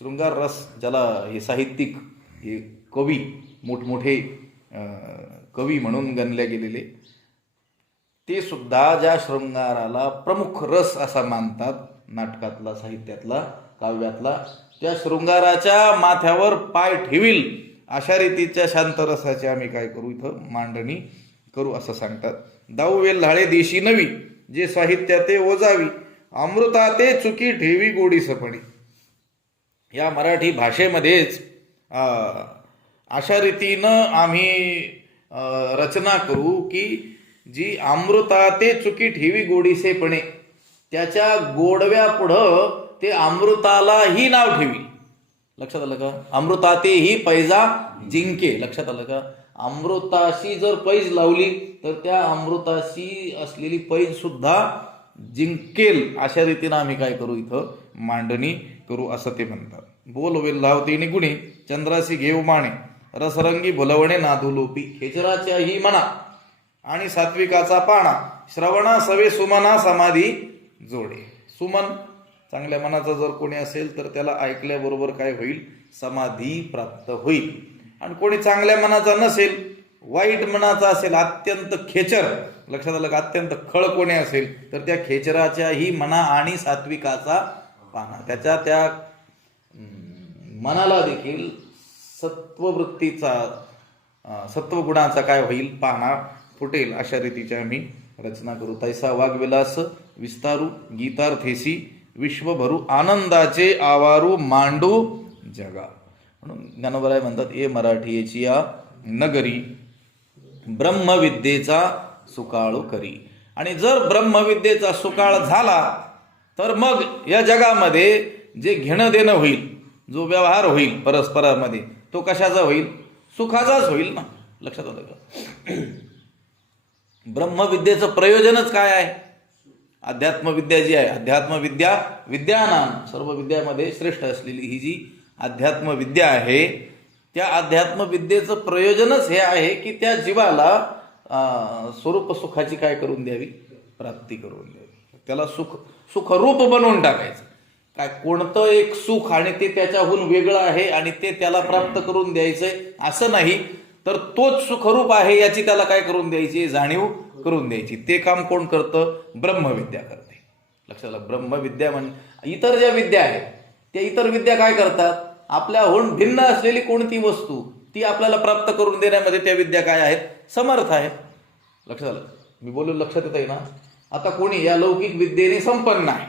शृंगार रस ज्याला हे साहित्यिक, हे कवी, मोठमोठे कवी म्हणून गणले गेलेले, ते सुद्धा ज्या शृंगाराला प्रमुख रस असा मानतात, नाटकातला, साहित्यातला, काव्यातला, त्या शृंगाराच्या माथ्यावर पाय ठेवील अशा रीतीच्या शांतरसाची आम्ही काय करू, इथं मांडणी करू असं सांगतात. दाऊ वेल्हाळे देशी नवी जे साहित्या ते ओजावी अमृता ते चुकी ठेवी गोडी सपणी. या मराठी भाषेमध्येच अशा रीतीनं आम्ही रचना करू की जी अमृता ते चुकी ठेवी गोडीसेपणे, त्याच्या गोडव्या पुढं ते अमृतालाही नाव ठेवी. लक्षात आलं का? अमृता ते ही पैजा जिंके. लक्षात आलं का? अमृताशी जर पैज लावली तर त्या अमृताशी असलेली पैज सुद्धा जिंकेल अशा रीतीनं आम्ही काय करू, इथं मांडणी करू असं ते म्हणतात. बोल वेल्हावती निगुणी चंद्रासी घेऊ माणे रसरंगी भुलवणे नादुलोपी खेचराच्या ही मना आणि सात्विकाचा पाणा श्रवणा सवे सुमना समाधी जोडे. सुमन चांगल्या मनाचा जर कोणी असेल तर त्याला ऐकल्याबरोबर काय होईल, समाधी प्राप्त होईल. आणि कोणी चांगल्या मनाचा नसेल, वाईट मनाचा असेल, अत्यंत खेचर, लक्षात आलं का, अत्यंत खळ कोणी असेल तर त्या खेचराच्याही मना आणि सात्विकाचा पाना, त्याच्या त्या मनाला देखील सत्ववृत्तीचा, सत्वगुणाचा काय होईल, पाना फुटेल अशा रीतीच्या आम्ही रचना करू. तैसा वाग्विलास विस्तारू गीतार्थेसी विश्वभरू आनंदाचे आवारू मांडू जगा. म्हणून ज्ञानोबराय म्हणतात, ए मराठीची या नगरी ब्रह्मविद्येचा सुकाळू करी. आणि जर ब्रह्मविद्येचा सुकाळ झाला तर मग या जगामध्ये जे घेणं देणं होईल, जो व्यवहार होईल परस्परामध्ये, तो कशाचा होईल, सुखाचाच होईल ना. लक्षात आलं का? ब्रह्मविद्येचं प्रयोजनच काय आहे? अध्यात्मविद्या जी आहे, अध्यात्मविद्या विद्यानाम, सर्व विद्यामध्ये श्रेष्ठ असलेली ही जी अध्यात्मविद्या आहे, त्या अध्यात्मविद्येचं प्रयोजनच हे आहे की त्या जीवाला स्वरूप सुखाची काय करून द्यावी, प्राप्ती करून द्यावी. त्याला सुखरूप बनवून टाकायचं. काय कोणतं एक सुख आणि ते त्याच्याहून वेगळं आहे आणि ते त्याला प्राप्त करून द्यायचंय असं नाही, तर तोच सुखरूप आहे याची त्याला काय करून द्यायची, जाणीव करून द्यायची. ते काम कोण करतं? ब्रह्मविद्या करते. लक्षात आलं? ब्रह्मविद्या म्हणजे इतर ज्या विद्या आहेत त्या इतर विद्या काय करतात, आपल्याहून भिन्न असलेली कोणती वस्तू ती आपल्याला प्राप्त करून देण्यामध्ये त्या विद्या काय आहेत, समर्थ आहेत. लक्षात आलं? मी बोलून लक्षात येत आहे ना? आता कोणी या लौकिक विद्येने संपन्न आहे,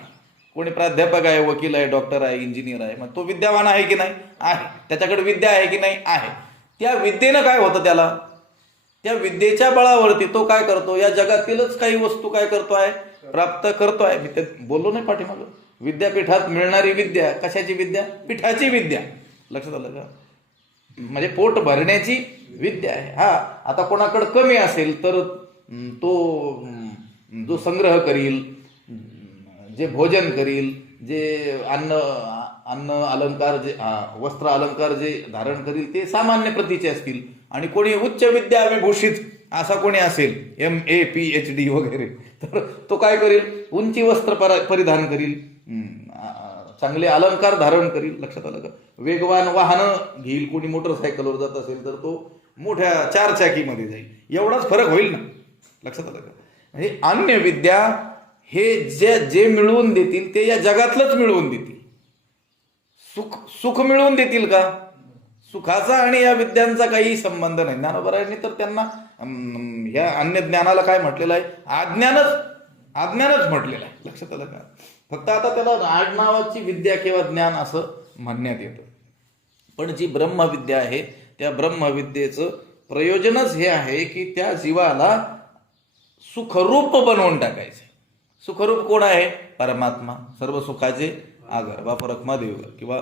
कोणी प्राध्यापक आहे, वकील आहे, डॉक्टर आहे, इंजिनियर आहे, मग तो विद्यावान आहे की नाही? आहे. त्याच्याकडे विद्या आहे की नाही? आहे. त्या विद्येनं काय होतं, त्याला त्या विद्येच्या बळावरती तो काय करतो, या जगातीलच काही वस्तू काय करतोय, प्राप्त करतोय. मी ते बोललो नाही पाठीमागं, विद्यापीठात मिळणारी विद्या कशाची विद्या? पीठाची विद्या. लक्षात आलं का? म्हणजे पोट भरण्याची विद्या आहे. हा, आता कोणाकडे कमी असेल तर तो जो संग्रह करील, जे भोजन करील, जे अन्न अलंकार, जे वस्त्र अलंकार जे धारण करील ते सामान्य प्रतीचे असतील. आणि कोणी उच्च विद्या विभूषित असा कोणी असेल, MA PhD वगैरे, तर तो काय करील, उंची वस्त्र परिधान करील, चांगले अलंकार धारण करील. लक्षात आलं का? वेगवान वाहनं घेईल, कोणी मोटरसायकलवर जात असेल तर तो मोठ्या 4 चाकीमध्ये जाईल. एवढाच फरक होईल ना. लक्षात आलं का? म्हणजे अन्य विद्या हे जे मिळवून देतील ते या जगातलंच मिळवून देतील. सुख मिळवून देतील का? सुखाचा आणि या विद्यांचा काही संबंध नाही. ज्ञानोबरायांनी तर त्यांना ह्या अन्य ज्ञानाला काय म्हटलेलं आहे, अज्ञानच म्हटलेलं आहे. लक्षात आलं का? फक्त आता त्याला आडनावाची विद्या किंवा ज्ञान असं म्हणण्यात येतं. पण जी ब्रह्मविद्या आहे त्या ब्रह्मविद्येचं प्रयोजनच हे आहे की त्या जीवाला सुखरूप बनवून टाकायचे. सुखरूप कोण आहे? परमात्मा, सर्व सुखाचे आगर बाप रखमादेव. किंवा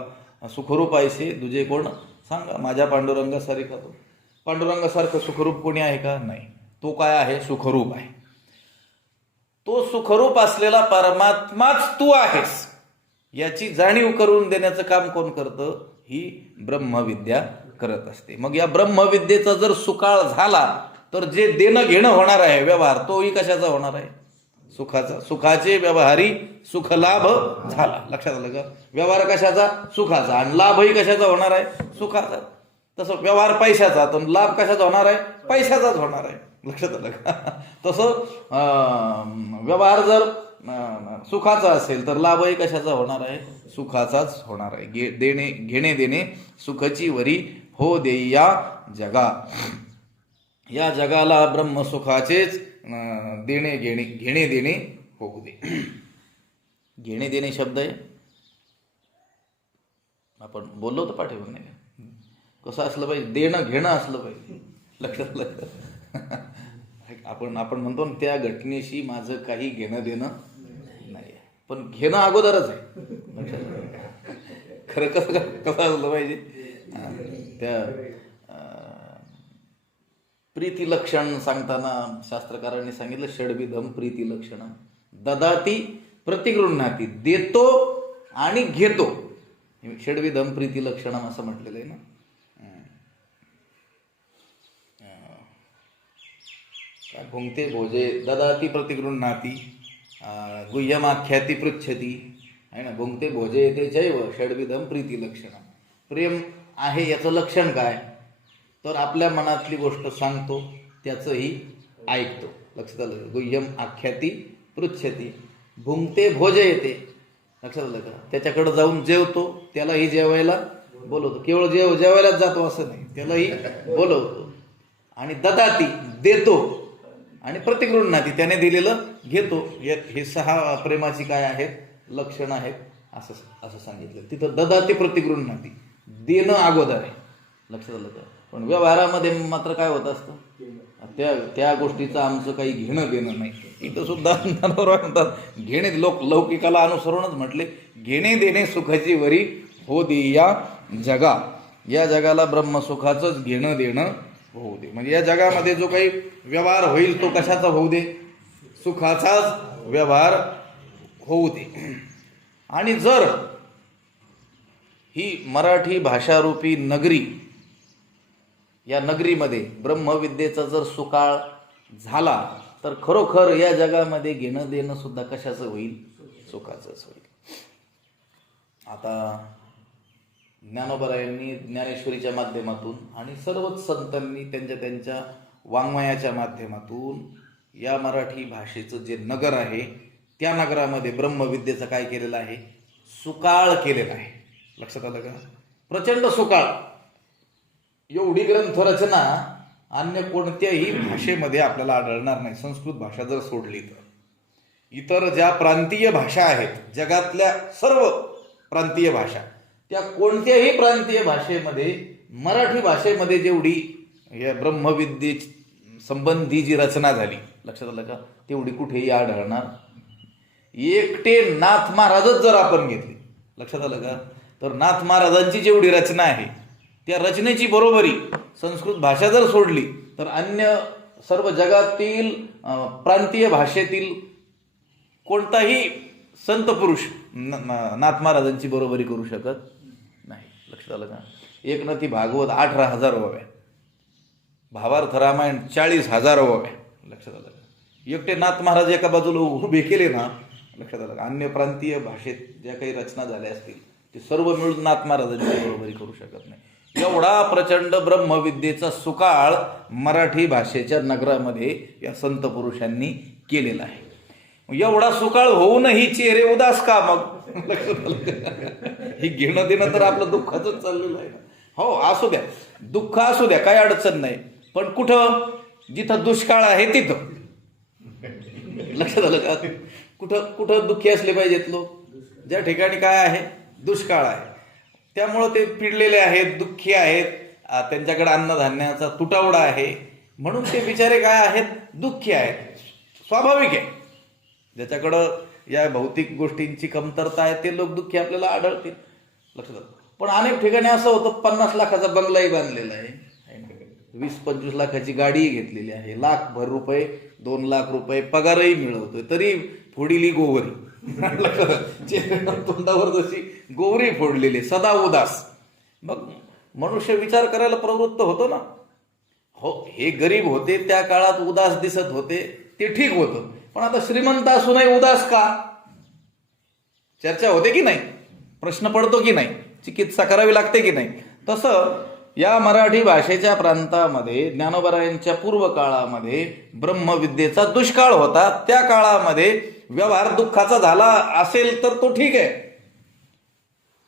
सुखरूप ऐसे दुजे कोण सांगा, माझ्या पांडुरंगासारखा तो. पांडुरंगासारखं सुखरूप कोणी आहे का? नाही. तो काय आहे? सुखरूप आहे. तो सुखरूप असलेला परमात्माच तू आहेस याची जाणीव करून देण्याचं काम कोण करतं? ही ब्रह्मविद्या करत असते. मग या ब्रह्मविद्येचा जर सुकाळ झाला तर जे देणं घेणं होणार आहे व्यवहार, तोही कशाचा होणार आहे? सुखाचा. सुखाचे व्यवहारी सुखलाभ झाला. लक्षात आलं का? व्यवहार कशाचा? सुखाचा. आणि लाभही कशाचा होणार आहे? सुखाचा. तसं व्यवहार पैशाचा, तर लाभ कशाचा होणार आहे? पैशाचाच होणार आहे. लक्षात आलं का? तसं व्यवहार जर सुखाचा असेल तर लाभही कशाचा होणार आहे? सुखाचाच होणार आहे. देणे घेणे देणे सुखची वरी हो देई या जगा. या जगाला ब्रह्मसुखाचेच देणे घेणे घेणे देणे होऊ दे. घेणे देणे शब्द आहे, आपण बोललो होतो पाठीवर नाही का? कसं असलं पाहिजे? देणं घेणं असलं पाहिजे. लक्षात आपण म्हणतो ना, त्या घटनेशी माझं काही घेणं देणं नाही, पण घेणं अगोदरच आहे. लक्षात खरं कसं असलं पाहिजे? त्या प्रीती लक्षण सांगताना शास्त्रकारांनी सांगितलं, षड्विधम प्रीती लक्षण ददाती प्रतिगृह्णाती. देतो आणि घेतो, षड्विधम प्रीती लक्षणम असं म्हटलेलं आहे ना. भुंक्ते भोजे ददाती प्रतिगृह्णाती गुह्यमाख्याती पृच्छती आहे ना. भुंक्ते भोजे येते जैव षड्विधम प्रीती लक्षण. प्रेम आहे याचं लक्षण काय? तर आपल्या मनातली गोष्ट सांगतो, त्याचंही ऐकतो. लक्षात आलं? गुह्यम आख्याती पृच्छती. भुंक्ते भोजे येते. लक्षात आलं का? त्याच्याकडे जाऊन जेवतो, त्यालाही जेवायला बोलवतो. केवळ जेवायलाच जातो असं नाही, त्यालाही बोलवतो. आणि ददाती देतो, आणि प्रतिगृह्णाती त्याने दिलेलं घेतो. हे 6 प्रेमाची काय आहेत? लक्षण आहेत असं सांगितलं. तिथं ददाती प्रतिगृह्णाती, देणं अगोदर आहे. लक्षात आलं का? पण व्यवहारामध्ये मात्र काय होत असतं? त्या गोष्टीचं आमचं काही घेणं देणं नाही. इथं सुद्धा म्हणतात घेणे, लौकिकाला अनुसरूनच म्हटले, घेणे देणे सुखाची वरी हो दे या जगा. या जगाला ब्रह्मसुखाचंच घेणं देणं होऊ दे. म्हणजे या जगामध्ये जो काही व्यवहार होईल तो कशाचा होऊ दे? सुखाचाच व्यवहार होऊ दे. आणि जर ही मराठी भाषारूपी नगरी, या नगरीमध्ये ब्रह्मविद्येचा जर सुकाळ झाला तर खरोखर या जगामध्ये घेणं देणं सुद्धा कशाचं होईल? सुखाचंच होईल. आता ज्ञानोबरायांनी ज्ञानेश्वरीच्या माध्यमातून आणि सर्वच संतांनी त्यांच्या वाङ्मयाच्या माध्यमातून या मराठी भाषेचं जे नगर आहे त्या नगरामध्ये ब्रह्मविद्येचं काय केलेलं आहे? सुकाळ केलेला आहे. लक्षात आलं का? प्रचंड सुकाळ. एवढी ग्रंथरचना अन्य कोणत्याही भाषेमध्ये आपल्याला आढळणार नाही, संस्कृत भाषा जर सोडली तर. इतर ज्या प्रांतीय भाषा आहेत, जगातल्या सर्व प्रांतीय भाषा, त्या कोणत्याही प्रांतीय भाषेमध्ये मराठी भाषेमध्ये जेवढी या ब्रह्मविद्ये संबंधी जी रचना झाली, लक्षात आलं का, तेवढी कुठेही आढळणार. एकटे नाथ महाराजच जर आपण घेतले, लक्षात आलं का, तर नाथ महाराजांची जेवढी रचना आहे त्या रचनेची बरोबरी संस्कृत भाषा जर सोडली तर अन्य सर्व जगातील प्रांतीय भाषेतील कोणताही संत पुरुष नाथ महाराजांची बरोबरी करू शकत नाही. लक्षात आलं का? एकनथी भागवत 18,000 ओव्या, भावार्थ रामायण 40,000 ओव्या. लक्षात आलं का? एकटे नाथ महाराज एका बाजूला उभे केले ना, लक्षात आलं का, अन्य प्रांतीय भाषेत ज्या काही रचना झाल्या असतील ते सर्व मिळून नाथ महाराजांची बरोबरी करू शकत नाही. एवढा प्रचंड ब्रह्मविद्येचा सुकाळ मराठी भाषेच्या नगरामध्ये या संत पुरुषांनी केलेला आहे. एवढा सुकाळ होऊनही चेहरे उदास का? मग हे घेणं देणं तर आपलं दुःखाचंच चाललेलं आहे. हो, असू द्या, दुःख असू द्या, काही अडचण नाही, पण कुठं? जिथं दुष्काळ आहे तिथं. लक्षात आलं का? कुठं दुःखी असले पाहिजेत लोक? ज्या ठिकाणी काय आहे? दुष्काळ आहे. त्यामुळं ते पिडलेले आहेत, दुःखी आहेत, त्यांच्याकडे अन्नधान्याचा तुटवडा आहे, म्हणून ते बिचारे काय आहेत, दुःखी आहेत. स्वाभाविक आहे. ज्याच्याकडं या भौतिक गोष्टींची कमतरता आहे ते लोक दुःखी आपल्याला आढळतील. लक्षात. पण अनेक ठिकाणी असं होतं, 50 लाखाचा बंगलाही बांधलेला आहे, 20-25 लाखाची गाडीही घेतलेली आहे, लाखभर रुपये, 2 लाख रुपये पगारही मिळवतोय, तरी फोडिली गोवरी. तोंडावर जशी गोवरी फोडलेली, सदा उदास. मग मनुष्य विचार करायला प्रवृत्त होतो ना. हो, हे गरीब होते त्या काळात, उदास दिसत होते, ते ठीक होतं. पण आता श्रीमंत असूनही उदास का? चर्चा होते की नाही, प्रश्न पडतो की नाही, चिकित्सा करावी लागते की नाही. तसं या मराठी भाषेच्या प्रांतामध्ये ज्ञानोबरायांच्या पूर्व काळामध्ये ब्रह्मविद्येचा दुष्काळ होता. त्या काळामध्ये व्यवहार दुःखाचा झाला असेल तर तो ठीक आहे,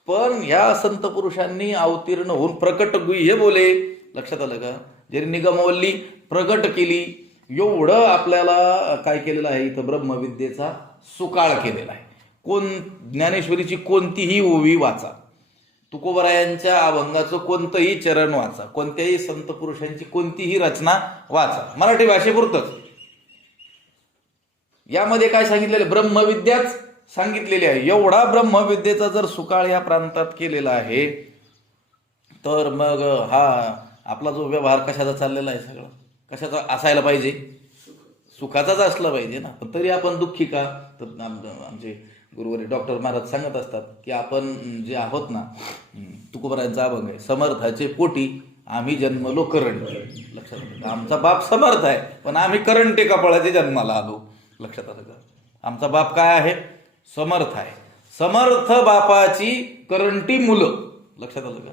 पण या संत पुरुषांनी अवतीर्ण होऊन प्रकट गुह्य बोले. लक्षात आलं का? जरी निगमवल्ली प्रकट केली, एवढं आपल्याला काय केलेलं आहे इथं, ब्रह्मविद्येचा सुकाळ केलेला आहे. ज्ञानेश्वरीची कोणतीही ओवी वाचा, तुकोबरायांच्या अभंगाचं कोणतंही चरण वाचा, कोणत्याही संत पुरुषांची कोणतीही रचना वाचा, मराठी भाषेपुरतच. यामध्ये काय सांगितलेलं, ब्रह्मविद्याच सांगितलेली आहे. एवढा ब्रह्मविद्येचा जर सुकाळ या प्रांतात केलेला आहे, तर मग हा आपला जो व्यवहार कशाचा चाललेला आहे, सगळं कशाचा असायला पाहिजे, सुखाचाच असला पाहिजे ना. पण तरी आपण दुःखी का? तर आमचे गुरुवारी डॉक्टर महाराज सांगत असतात की आपण जे आहोत ना, तुकोबरायांचा अभंग आहे, समर्थाचे पोटी आम्ही जन्मलो करंटे. लक्षात आलं? आमचा बाप समर्थ आहे, पण आम्ही करंटे कपाळाचे जन्माला आलो. लक्षात आलं का? आमचा बाप काय आहे, समर्थ आहे. समर्थ बापाची करंटी मुलं. लक्षात आलं का?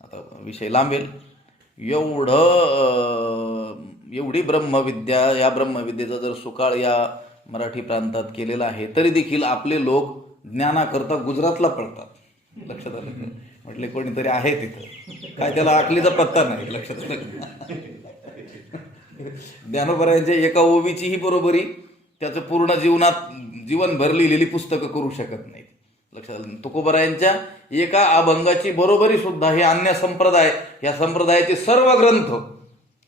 आता विषय लांबेल. एवढी ब्रह्मविद्या, या ब्रह्मविद्येचा जर सुकाळ या मराठी प्रांतात केलेला आहे, तरी देखील आपले लोक ज्ञानाकरता गुजरातला पळतात. लक्षात आलं का? म्हटले कोणीतरी आहे तिथं, काय त्याला अकलीचा पत्ता नाही. लक्षात आलं? ज्ञानोबरायांच्या एका ओवीची ही बरोबरी त्याचं पूर्ण जीवनभर लिहिलेली पुस्तकं करू शकत नाहीत. लक्षात आलं? तुकोबरायांच्या एका अभंगाची बरोबरी सुद्धा हे अन्य संप्रदाय, या संप्रदायाचे सर्व ग्रंथ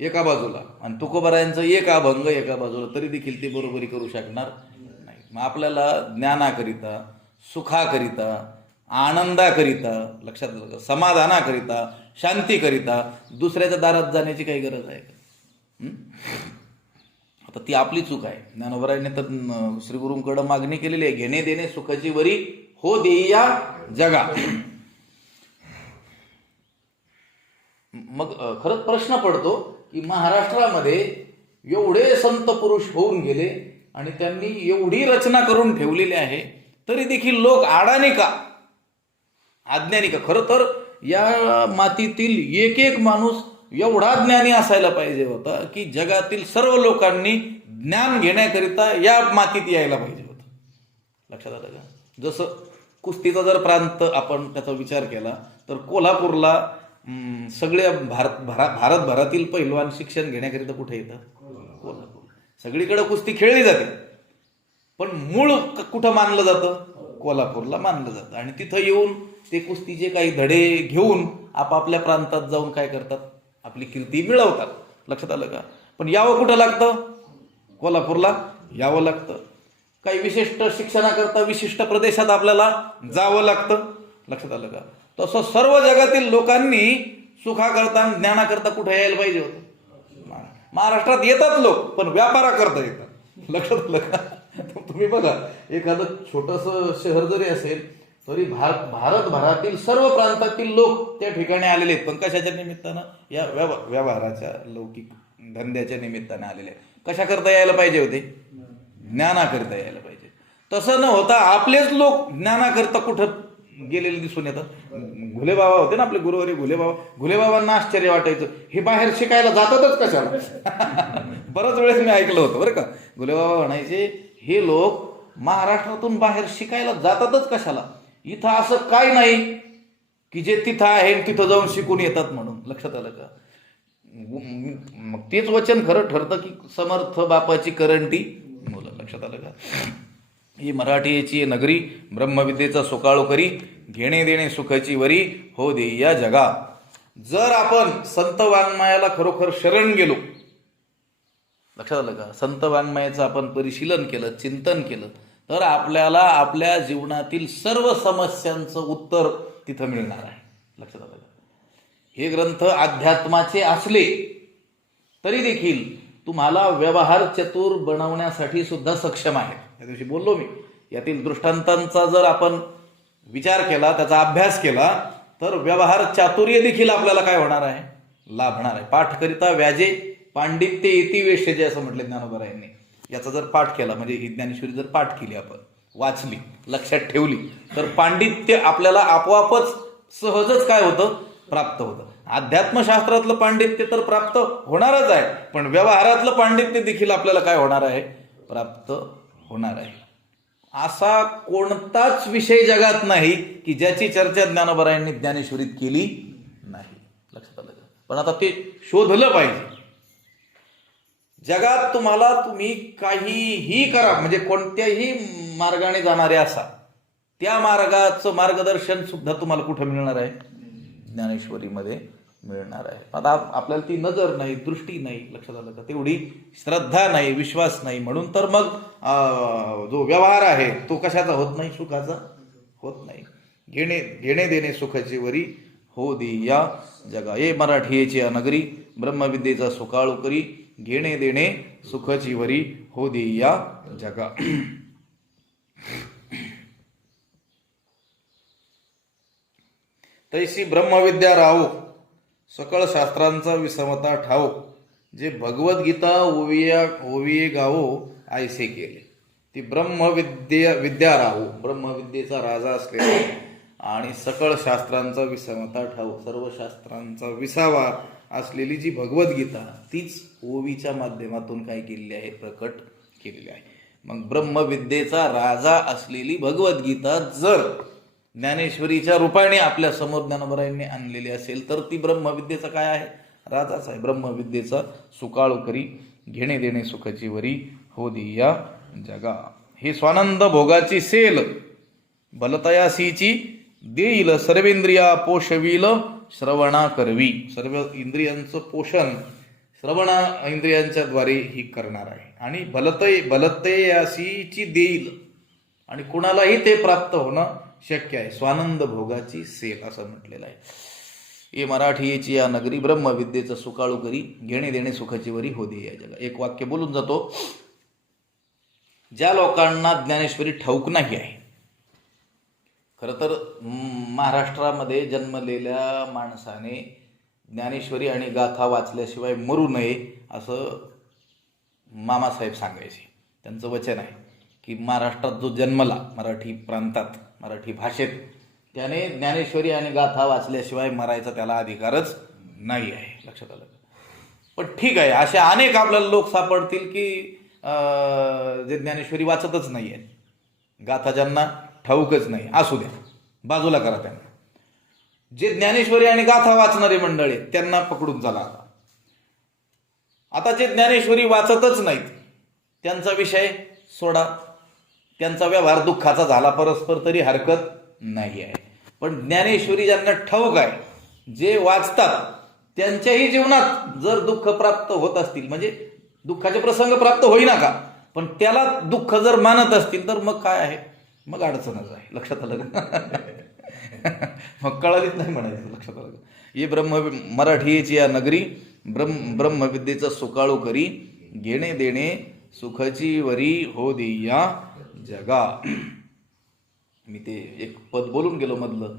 एका बाजूला आणि तुकोबरायांचं एक अभंग एका बाजूला, तरी देखील ते बरोबरी करू शकणार नाही. मग आपल्याला ज्ञानाकरिता, सुखाकरिता, आनंदाकरिता, लक्षात आलं का, समाधानाकरिता, शांतीकरिता दुसऱ्याच्या दारात जाण्याची काही गरज आहे का? आता ती आपली चूक आहे. ज्ञानोबरायांनी तर श्रीगुरूंकडे मागणी केलेली आहे, घेणे देणे सुखाची वरी हो देईया जगा. मग खरंच प्रश्न पडतो की महाराष्ट्रामध्ये एवढे संत पुरुष होऊन गेले आणि त्यांनी एवढी रचना करून ठेवलेली आहे, तरी देखील लोक अडाणी का, अज्ञानी का? खरं तर या मातीतील एक एक माणूस एवढा ज्ञानी असायला पाहिजे होता की जगातील सर्व लोकांनी ज्ञान घेण्याकरिता या मातीत यायला पाहिजे होतं. लक्षात आलं का? जसं कुस्तीचा जर प्रांत आपण त्याचा विचार केला तर कोल्हापूरला सगळ्या भारतभरातील पैलवान शिक्षण घेण्याकरिता कुठे येतात? कोल्हापूर. सगळीकडे कुस्ती खेळली जाते, पण मूळ कुठं मानलं जातं? कोल्हापूरला मानलं जातं. आणि तिथं येऊन ते कुस्तीचे काही धडे घेऊन आपापल्या प्रांतात जाऊन काय करतात? आपली कीर्ती मिळवतात. लक्षात आलं का? पण यावं कुठं लागतं? कोल्हापूरला यावं लागतं. काही विशिष्ट शिक्षणाकरता विशिष्ट प्रदेशात आपल्याला जावं लागतं. लक्षात आलं का? तसं सर्व जगातील लोकांनी सुखाकरता, ज्ञानाकरता कुठे यायला पाहिजे होतं? महाराष्ट्रात येतात लोक, पण व्यापाराकरता येतात. लक्षात आलं का? तुम्ही बघा, एखादं छोटंसं शहर जरी असेल तरी भारतभरातील सर्व प्रांतातील लोक त्या ठिकाणी आलेले आहेत. पण कशाच्या निमित्तानं? या व्यवहाराच्या, लौकिक धंद्याच्या निमित्ताने आलेले. कशा करता यायला पाहिजे होते? ज्ञानाकरता यायला पाहिजे. तसं न होता आपलेच लोक ज्ञानाकरता कुठं गेलेले दिसून येतात. घुलेबाबा होते ना आपले गुरुवारी, घुलेबाबांना आश्चर्य वाटायचं, हे बाहेर शिकायला जातातच कशाला? बऱ्याच वेळेस मी ऐकलं होतं बरं का. घुलेबाबा म्हणायचे, हे लोक महाराष्ट्रातून बाहेर शिकायला जातातच कशाला? इथं असं काय नाही की जे तिथं आहे तिथं जाऊन शिकून येतात म्हणून. लक्षात आलं का? मग तेच वचन खरं ठरतं की समर्थ बापाची करंटी मुलं. लक्षात आलं का? ही मराठीची नगरी ब्रह्मविद्येचा सुकाळू करी, घेणे देणे सुखाची वरी हो दे या जगा. जर आपण संत वाङ्मयाला खरोखर शरण गेलो, लक्षात आलं का, संत वाङ्मयाचं आपण परिशीलन केलं, चिंतन केलं, तर आपल्याला आपल्या जीवनातील सर्व समस्यांचं उत्तर तिथं मिळणार आहे. लक्षात आलं का. हे ग्रंथ अध्यात्माचे असले तरी देखील तुम्हाला व्यवहार चतुर बनवण्यासाठी सुद्धा सक्षम आहेत. त्या दिवशी बोललो मी, यातील दृष्टांतांचा जर आपण विचार केला, त्याचा अभ्यास केला, तर व्यवहार चातुर्य देखील आपल्याला काय होणार आहे, लाभणार आहे. पाठ करिता व्याजे पांडित्य येती वेशजे असं म्हटलं ज्ञानोबरायांनी. याचा जर पाठ केला, म्हणजे ही ज्ञानेश्वरी जर पाठ केली, आपण वाचली, लक्षात ठेवली, तर पांडित्य आपल्याला आपोआपच सहजच काय होतं, प्राप्त होतं. अध्यात्मशास्त्रातलं पांडित्य तर प्राप्त होणारच आहे, पण व्यवहारातलं पांडित्य देखील आपल्याला काय होणार आहे, प्राप्त होणार आहे. असा कोणताच विषय जगात नाही की ज्याची चर्चा ज्ञानोबरायांनी ज्ञानेश्वरीत केली नाही. लक्षात आलं. पण आता ते शोधलं पाहिजे. जगात तुम्ही काहीही करा, म्हणजे कोणत्याही मार्गाने जाणारे असा, त्या मार्गाचं मार्गदर्शन सुद्धा तुम्हाला कुठं मिळणार आहे, ज्ञानेश्वरीमध्ये मिळणार आहे. आता आपल्याला ती नजर नाही, दृष्टी नाही, लक्षात आलं का, तेवढी श्रद्धा नाही, विश्वास नाही, म्हणून तर मग जो व्यवहार आहे तो कशाचा होत नाही, सुखाचा होत नाही. घेणे देणे सुखाची वरी हो दे या जगा. ये मराठीची नगरी ब्रह्मविद्येचा सुकाळू करी, घेणे देणे सुखाची वरी हो दे या जगा. तैसी ब्रह्मविद्या राहो, सकळ शास्त्रांचा विसमता ठाओ, जे भगवद्गीता ओविये गावो आयसे केले. ती विद्या राहो, ब्रह्मविद्येचा राजा असलेला आणि सकळ शास्त्रांचा विसमता ठाओ, सर्व शास्त्रांचा विसावा असलेली जी भगवद्गीता, तीच ओवीच्या माध्यमातून काय केलेली आहे, प्रकट केलेली आहे. मग ब्रह्मविद्येचा राजा असलेली भगवद्गीता जर ज्ञानेश्वरीच्या रूपाने आपल्या समोर ज्ञानोबरायांनी आणलेली असेल, तर ती ब्रह्मविद्येचा काय आहे, राजाच आहे. ब्रह्मविद्येचा सुकाळू करी, घेणे देणे सुखाची वरी हो दे या जगा. हे स्वानंद भोगाची सेल बलतयासीची देईल, सर्वेंद्रिया पोषविल श्रवणा करवी. सर्व इंद्रियांचं पोषण श्रवण इंद्रियांच्या द्वारे ही करणार आहे. आणि बलतयासीची देईल, आणि कुणालाही ते प्राप्त होणं शक्य आहे. स्वानंद भोगाची सेल असं म्हटलेलं आहे. ये मराठीची या नगरी ब्रह्मविद्येचं सुकाळू करी, घेणे देणे सुखाची वरी हो दे या जगा. एक वाक्य बोलून जातो. ज्या लोकांना ज्ञानेश्वरी ठाऊक नाही आहे, खरं तर महाराष्ट्रामध्ये जन्मलेल्या माणसाने ज्ञानेश्वरी आणि गाथा वाचल्याशिवाय मरू नये असं मामासाहेब सांगायचे. त्यांचं वचन आहे की महाराष्ट्रात जो जन्मला, मराठी प्रांतात, मराठी भाषेत, त्याने ज्ञानेश्वरी आणि गाथा वाचल्याशिवाय मरायचा त्याला अधिकारच नाही आहे. लक्षात आलं. पण ठीक आहे, असे अनेक आपल्याला लोक सापडतील की जे ज्ञानेश्वरी वाचतच नाही आहेत, गाथा ज्यांना ठाऊकच नाही, असू द्या, बाजूला करा त्यांना. जे ज्ञानेश्वरी आणि गाथा वाचणारे मंडळी त्यांना पकडून चला. आता जे ज्ञानेश्वरी वाचतच नाहीत त्यांचा विषय सोडा, त्यांचा व्यवहार दुःखाचा झाला परस्पर तरी हरकत नाही आहे. पण ज्ञानेश्वरी ज्यांना ठाऊक आहे, जे वाचतात, त्यांच्याही जीवनात जर दुःख प्राप्त होत असतील, म्हणजे दुःखाचे प्रसंग प्राप्त होईना का, पण त्याला दुःख जर मानत असतील, तर मग काय आहे, मग अडचणच आहे. लक्षात आलं का. मग कळालीच नाही म्हणायचं. लक्षात आलं का. ये मराठीची या नगरी ब्रह्मविद्येचा सुकाळू करी, घेणे देणे सुखाची वरी हो दे या जगा. मी ते एक पद बोलून गेलो मधलं,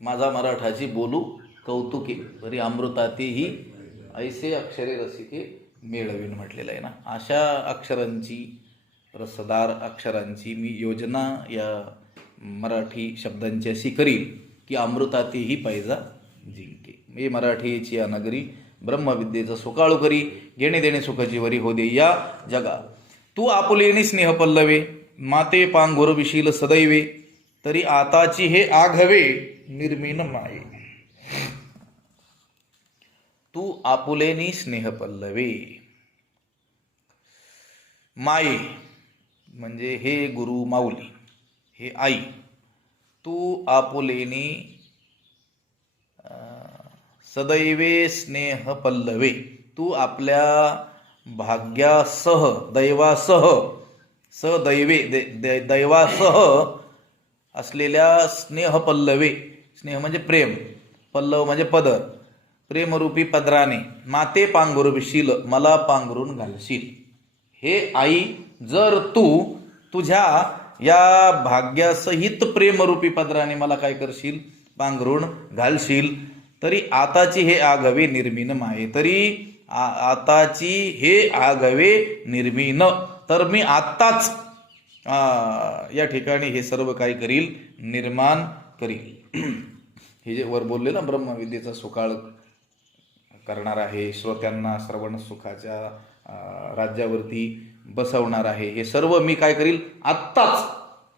माझा मराठाची बोलू कौतुके बरी अमृतातेही ऐसे अक्षरे रसिके मेळवीन म्हटलेलं आहे ना. अशा अक्षरांची, रसदार अक्षरांची मी योजना या मराठी शब्दांची अशी करील की अमृतातेही पैजा जिंके. मी मराठीची या नगरी ब्रह्मविद्येचा सुकाळू करी, घेणे देणे सुखाची वरी हो दे या जगा. तू आपुलेनी स्नेह पल्लवे, माते पांघोर विशील सदैवे, तरी आताची हे आघवे निर्मीन माये. तू आपुलेनी स्नेह पल्लवे, माये म्हणजे हे गुरु माऊली, हे आई, तू आपुलेनी सदैवे स्नेह पल्लवे, तू आपल्या भाग्यासह दैवासह सदैवे दैवासह असलेल्या स्नेह पल्लवे, स्नेह म्हणजे प्रेम, पल्लव म्हणजे पदर, प्रेमरूपी पदराने माते पांघरविशील, मला पांघरून घालशील. हे आई, जर तू तुझ्या या भाग्यासहित प्रेमरूपी पदराने मला काय करशील, पांघरून घालशील, तरी आताची हे आघवे निर्मीन माये, तरी आताची हे आघवे निर्मीन, तर मी आत्ताच या ठिकाणी हे सर्व काय करील, निर्माण करील. हे जे वर बोलले ना, ब्रह्मविद्येचा सुकाळ करणार आहे, श्रोत्यांना श्रवण सुखाच्या राज्यावरती बसवणार आहे, हे सर्व मी काय करील, आत्ताच.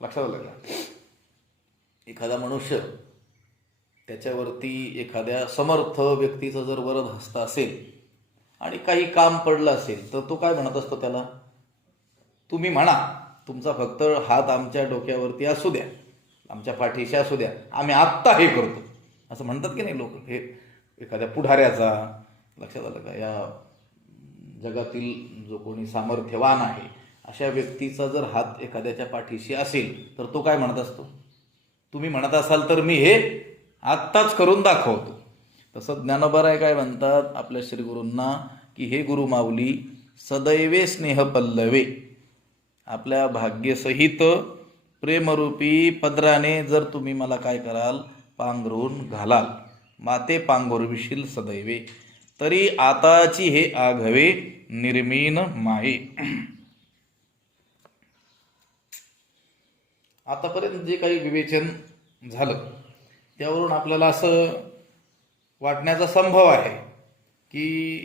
लक्षात आलं का? एखादा मनुष्य त्याच्यावरती एखाद्या समर्थ व्यक्तीचं जर वरद हस्त असेल आणि काही काम पडलं असेल, तर तो काय म्हणत असतो त्याला, तुम्ही म्हणा, तुमचा फक्त हात आमच्या डोक्यावरती असू द्या, आमच्या पाठीशी असू द्या, आम्ही आत्ता हे करतो, असं म्हणतात की नाही लोक. हे एखाद्या पुढाऱ्याचा, लक्षात आलं का, या जगातील जो कोणी सामर्थ्यवान आहे अशा व्यक्तीचा जर हात एखाद्याच्या पाठीशी असेल, तर तो काय म्हणत असतो, तुम्ही म्हणत असाल तर मी हे आत्ताच करून दाखवतो. तसं ज्ञानोबाराय काय म्हणतात आपल्या श्रीगुरूंना, की हे गुरु माऊली, सदैवे स्नेह पल्लवे, आपल्या भाग्यसहित प्रेमरूपी पदराने जर तुम्ही मला काय कराल, पांघरून घालाल, माते पांघरविशील सदैवे, तरी आताची हे आघवे निर्मीन माये. आतापर्यंत जे काही विवेचन झालं त्यावरून आपल्याला असं वाटण्याचा संभव आहे की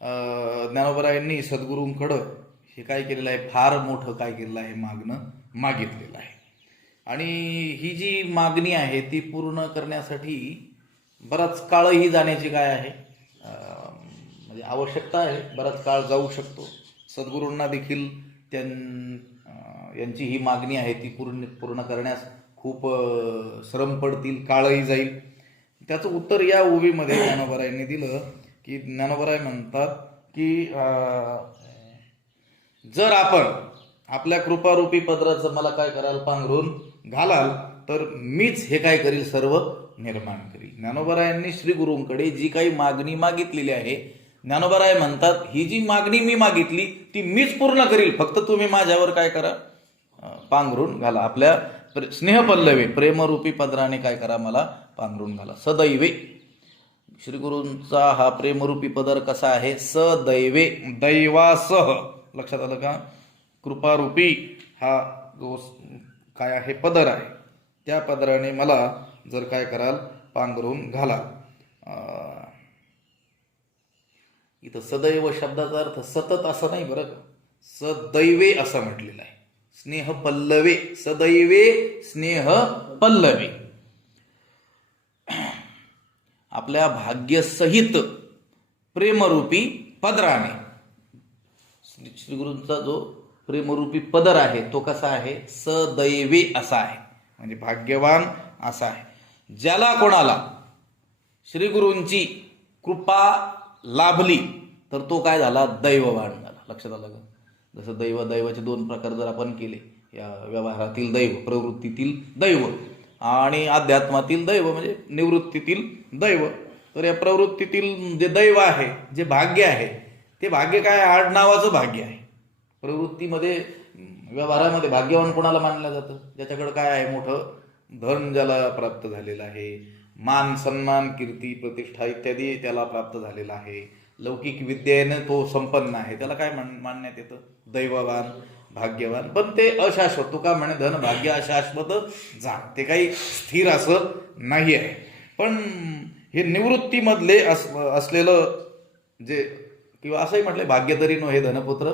ज्ञानोबरायांनी सद्गुरूंकडं हे काय केलेलं आहे, फार मोठं काय केलेलं आहे, मागितलेलं आहे. आणि ही जी मागणी आहे ती पूर्ण करण्यासाठी बराच काळही जाण्याची काय आहे, म्हणजे आवश्यकता आहे, बराच काळ जाऊ शकतो. सद्गुरूंना देखील यांची ही मागणी आहे ती पूर्ण करण्यास खूप श्रम पडतील, काळही जाईल. त्याचं उत्तर या ओवीमध्ये ज्ञानोबरायांनी दिलं, की ज्ञानोबराय म्हणतात की जर आपण आपल्या कृपारूपी पदराचं मला काय कराल, पांघरून घालाल, तर मीच हे काय करील, सर्व निर्माण करील. ज्ञानोबरायांनी श्री गुरूंकडे जी काही मागणी मागितलेली आहे, ज्ञानोबराय म्हणतात ही जी मागणी मी मागितली ती मीच पूर्ण करील, फक्त तुम्ही माझ्यावर काय करा, पांघरून घाला, आपल्या स्नेहपल्लवे प्रेमरूपी पदराने काय करा, मला पांघरून घाला. सदैवे, श्री गुरूंचा हा प्रेमरूपी पदर कसा आहे, सदैवे, दैवासह, लक्षात आलं का, कृपारूपी हा जो काय आहे पदर आहे, त्या पदराने मला जर काय कराल, पांघरून घाला. इथं सदैव शब्दाचा अर्थ सतत असं नाही बरं का, सदैवे असं म्हटलेलं आहे. स्नेह पल्लवे, सदैवे स्नेह पल्लवे, आपल्या भाग्यसहित प्रेमरूपी पदराने. श्री गुरूंचा जो प्रेमरूपी पदर आहे तो कसा आहे, सदैवे असा आहे, म्हणजे भाग्यवान असा आहे. ज्याला कोणाला श्री गुरूंची कृपा लाभली तर तो काय झाला, दैववान झाला. लक्षात आलं का? जसं दैवाचे दोन प्रकार जर आपण केले, या व्यवहारातील दैव, प्रवृत्तीतील दैव आणि अध्यात्मातील दैव म्हणजे निवृत्तीतील दैव. तर या प्रवृत्तीतील जे दैव आहे, जे भाग्य आहे, ते भाग्य काय, आडनावाचं भाग्य आहे. प्रवृत्तीमध्ये, व्यवहारामध्ये भाग्यवान कोणाला मानलं जातं, ज्याच्याकडे काय आहे, मोठं धन ज्याला प्राप्त झालेलं आहे, मान सन्मान कीर्ती प्रतिष्ठा इत्यादी त्याला प्राप्त झालेला आहे, लौकिक विद्येने तो संपन्न आहे, त्याला काय मानण्यात येतं, दैववान, भाग्यवान. पण ते अशाश्वत, तुका म्हणे धन भाग्य अशाश्वत जा, ते काही स्थिर असं नाही आहे. पण हे निवृत्तीमधले असलेलं जे, किंवा असंही म्हटलं भाग्य तरी नो हे धनपुत्र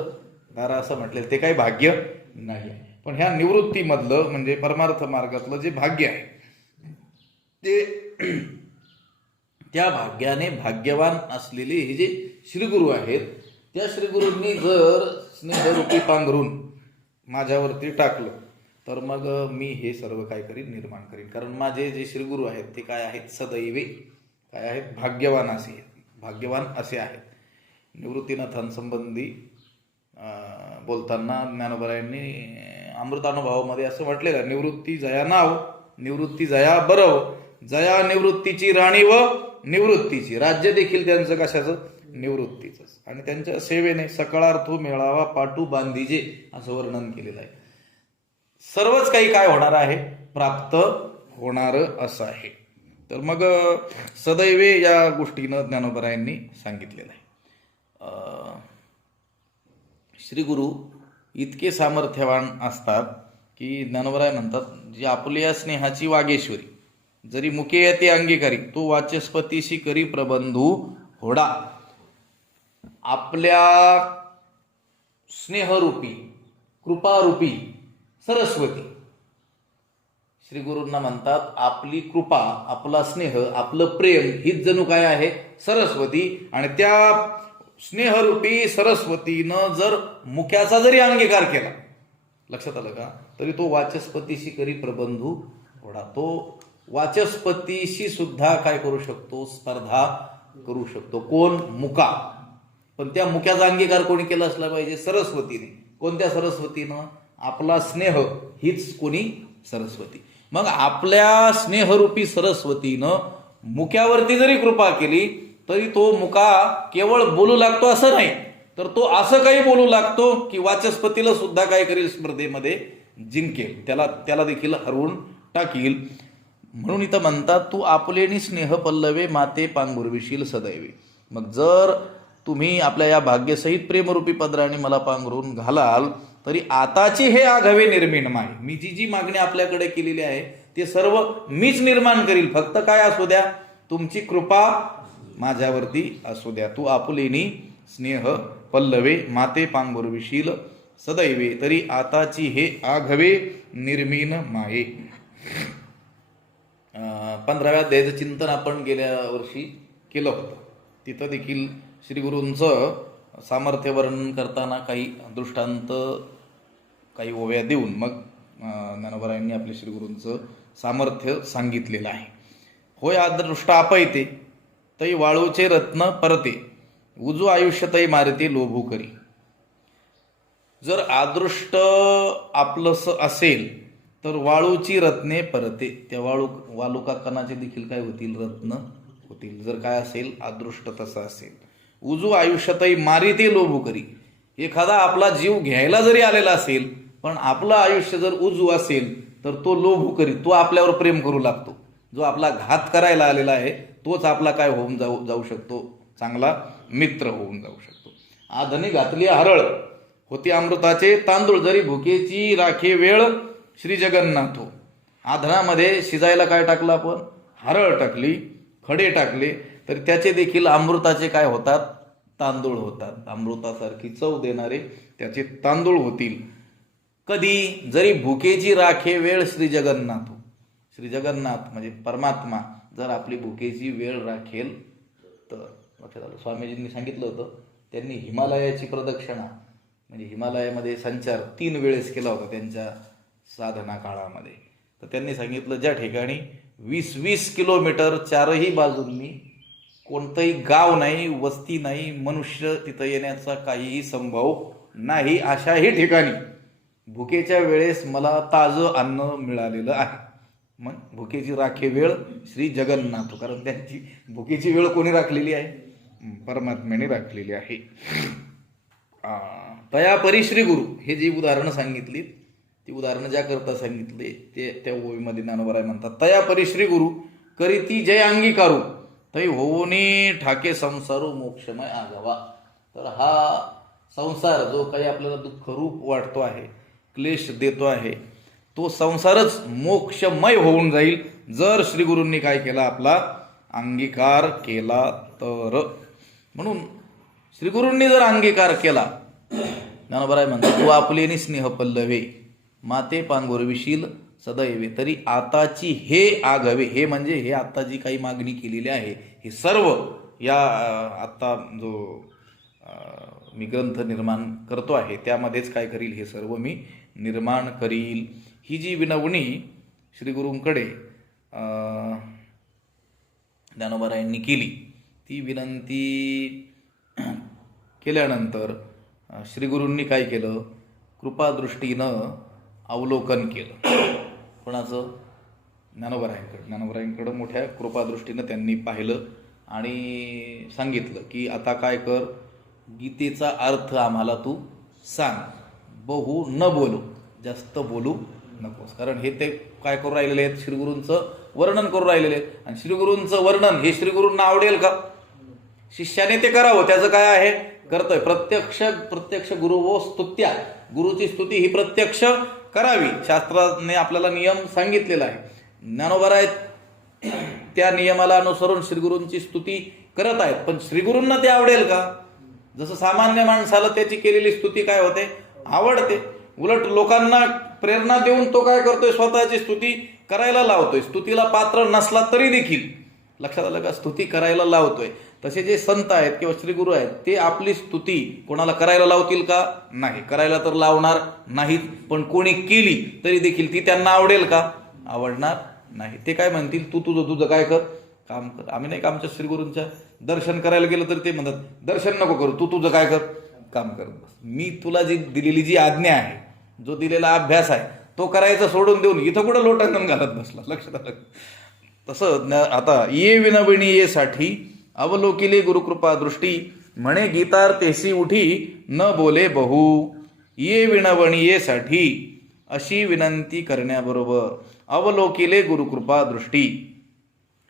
दारा, असं म्हटलेलं ते काही भाग्य नाही आहे. पण ह्या निवृत्तीमधलं म्हणजे परमार्थ मार्गातलं जे भाग्य आहे ते, त्या भाग्याने भाग्यवान असलेले हे जे श्रीगुरू आहेत, त्या श्रीगुरूंनी जर स्नेहरूपी पांघरून माझ्यावरती टाकलं तर मग मी हे सर्व काय करीन, निर्माण करीन. कारण माझे जे श्रीगुरू आहेत ते काय आहेत, सदैवे काय आहेत, भाग्यवान असे आहेत. निवृत्तीनाथांसंबंधी बोलताना ज्ञानोबरायांनी अमृतानुभवामध्ये असं म्हटलेलं आहे, निवृत्ती जया नाव, निवृत्ती जया बरव, जया निवृत्तीची राणी व निवृत्तीची. राज्य देखील त्यांचं कशाचं, निवृत्तीचं. आणि त्यांच्या सेवेने सकळार्थो मेळावा पाटू बांधीजे असं वर्णन केलेलं आहे. सर्वच काही काय होणार आहे, प्राप्त होणार असं आहे. तर मग सदैवे या गोष्टीनं ज्ञानोबरायांनी सांगितलेलं आहे. श्री गुरु इतके सामर्थ्यवान असतात की ज्ञानोबराय म्हणतात, जी आपल्या स्नेहाची वागेश्वरी, जरी मुके येते अंगीकारी, तो वाचस्पतीशी करी प्रबंधू होडा. आपल्या स्नेहरूपी, कृपारूपी सरस्वती, श्री गुरूंना म्हणतात, आपली कृपा, आपला स्नेह, आपलं प्रेम हीच जणू काय आहे, सरस्वती. आणि त्या स्नेहरूपी सरस्वतीनं जर मुख्याचा जरी अंगीकार केला, लक्षात आलं का, तरी तो वाचस्पतीशी करी प्रबंधू होडा. तो वाचस्पतीशी सुद्धा काय करू शकतो, स्पर्धा करू शकतो. कोण, मुका. पण त्या मुख्याचा अंगीकार कोणी केला असला पाहिजे, सरस्वतीने. कोणत्या सरस्वतीनं, आपला स्नेह हीच कोणी, सरस्वती. मग आपल्या स्नेहरूपी सरस्वतीनं मुख्यावरती जरी कृपा केली तरी तो मुका केवळ बोलू लागतो असं नाही, तर तो असं काही बोलू लागतो की वाचस्पतीला सुद्धा काय करेल, स्पर्धेमध्ये जिंकेल, त्याला देखील हरवून टाकील. म्हणून इथं म्हणतात, तू आपुलेनी स्नेह पल्लवे माते पांघुरविशील सदैवे. मग जर तुम्ही आपल्या या भाग्यसहित प्रेमरूपी पदराने मला पांघरून घालाल, तरी आताची हे आघावे निर्मीण माय. मी जी मागणी आपल्याकडे केलेली आहे ते सर्व मीच निर्माण करील. फक्त काय असू द्या, तुमची कृपा माझ्यावरती असू द्या. तू आपुलेनी स्नेह पल्लवे माते पांघुरविशील सदैवे, तरी आताची हे आघवे निर्मीण माये. 15व्या अध्यायाचं चिंतन आपण गेल्या वर्षी केलं होतं. तिथं देखील श्री गुरूंचं सामर्थ्य वर्णन करताना काही दृष्टांत, काही ओव्या देऊन मग ज्ञानोबरायांनी आपल्या श्री गुरूंचं सामर्थ्य सांगितलेलं आहे. होय आदृष्ट आपयते तै वाळूचे रत्न परते, उजू आयुष्य तै मारते लोभू करी. जर आदृष्ट आपलंस असेल तर वाळूची रत्ने परते, त्या वालुका कणाचे देखील काय होतील, रत्न होतील. जर काय असेल, अदृष्ट तसं असेल. उजू आयुष्यतही मारिते लोभू करी. एखादा आपला जीव घ्यायला जरी आलेला असेल, पण आपलं आयुष्य जर उजू असेल तर तो लोभू करी, तो आपल्यावर प्रेम करू लागतो. जो आपला घात करायला आलेला आहे तोच आपला काय होऊन जाऊ शकतो, चांगला मित्र होऊन जाऊ शकतो. आधनी घातली हरळ, होती अमृताचे तांदूळ, जरी भुकेची राखे वेळ श्री जगन्नाथो. आधनामध्ये शिजायला काय टाकलं आपण, हरळ टाकली, खडे टाकले, तर त्याचे देखील अमृताचे काय होतात, तांदूळ होतात. अमृतासारखी चव देणारे त्याचे तांदूळ होतील. कधी, जरी भुकेची राखे वेळ श्री जगन्नाथो. श्री जगन्नाथ म्हणजे परमात्मा जर आपली भुकेची वेळ राखेल तर. लक्षात आलं, स्वामीजींनी सांगितलं होतं, त्यांनी हिमालयाची प्रदक्षिणा म्हणजे हिमालयामध्ये संचार 3 वेळेस केला होता त्यांच्या साधना काळामध्ये. तर त्यांनी सांगितलं, ज्या ठिकाणी 20-20 किलोमीटर चारही बाजूंनी कोणतंही गाव नाही, वस्ती नाही, मनुष्य तिथं येण्याचा काहीही संभव नाही, अशाही ठिकाणी भुकेच्या वेळेस मला ताजं अन्न मिळालेलं आहे. मग भुकेची राखे वेळ श्री जगन्नाथ, कारण त्यांची भुकेची वेळ कोणी राखलेली आहे, परमात्म्याने राखलेली आहे. तया परी श्री गुरु, हे जी उदाहरणं सांगितली ती उदाहरणं ज्या करता सांगितले ते त्या ओवीमध्ये ज्ञानोबराय म्हणतात, तया परी श्री गुरु करी ती जय अंगीकारू, तै होऊनी ठाके संसारू मोक्षमय आगावा. तर हा संसार जो काही आपल्याला दुःखरूप वाटतो आहे, क्लेश देतो आहे, तो संसारच मोक्षमय होऊन जाईल जर श्री गुरूंनी काय केला, आपला अंगीकार केला तर. म्हणून श्री गुरूंनी जर अंगीकार केला, ज्ञानोबराय म्हणतात, तू आपलेनी स्नेह पल्लवे माते पांघुरविशील सदैवे, तरी आताची हे आघवे, हे म्हणजे हे आता जी काही मागणी केलेली आहे, हे सर्व या आता जो मी ग्रंथ निर्माण करतो आहे त्यामध्येच काय करील, हे सर्व मी निर्माण करील. ही जी विनवणी श्री गुरूंकडे ज्ञानोबारायांनी केली, ती विनंती केल्यानंतर श्री गुरूंनी काय केलं, कृपादृष्टीनं अवलोकन केलं. कोणाचं? ज्ञानोबारायांकडं मोठ्या कृपादृष्टीनं त्यांनी पाहिलं आणि सांगितलं की आता काय कर, गीतेचा अर्थ आम्हाला तू सांग, बहु न बोलू, जास्त बोलू नकोस. कारण हे ते काय करू राहिलेले आहेत, श्रीगुरूंचं वर्णन करू राहिलेले आहेत. आणि श्रीगुरूंचं वर्णन हे श्रीगुरूंना आवडेल का? शिष्याने ते करावं, त्याचं काय आहे, करतोय. प्रत्यक्ष गुरु व स्तुत्या, गुरुची स्तुती ही प्रत्यक्ष करावी. शास्त्राने आपल्याला नियम सांगितलेला आहे. ज्ञानोबाराय त्या नियमाला अनुसरून श्रीगुरूंची स्तुती करत आहेत. पण श्रीगुरूंना ते आवडेल का? जसं सामान्य माणसाला त्याची केलेली स्तुती काय होते, आवडते. उलट लोकांना प्रेरणा देऊन तो काय करतोय, स्वतःची स्तुती करायला लावतोय. स्तुतीला पात्र नसला तरी देखील, लक्षात आलं का, स्तुती करायला लावतोय. तसे जे संत आहेत किंवा श्रीगुरू आहेत ते आपली स्तुती कोणाला करायला लावतील का? नाही, करायला तर लावणार नाहीत. पण कोणी केली तरी देखील ती त्यांना आवडेल का? आवडणार नाही. ते काय म्हणतील, तू तुझं काय कर, काम कर. आम्ही नाही का आमच्या श्रीगुरूंच्या दर्शन करायला गेलं तर ते म्हणतात, दर्शन नको करू, तू तुझं काय कर, काम कर. मी तुला जी दिलेली जी आज्ञा आहे, जो दिलेला अभ्यास आहे, तो करायचा सोडून देऊन इथं कुठं लोटांगण घालत बसला. लक्षात आलं? तसं आता ये विनवणीयेसाठी अवलोकिले गुरुकृपा दृष्टी, म्हणे गीतार्थेसी उठी न बोले बहु. ये विनवणीयेसाठी अशी विनंती करण्याबरोबर अवलोकिले गुरुकृपा दृष्टी,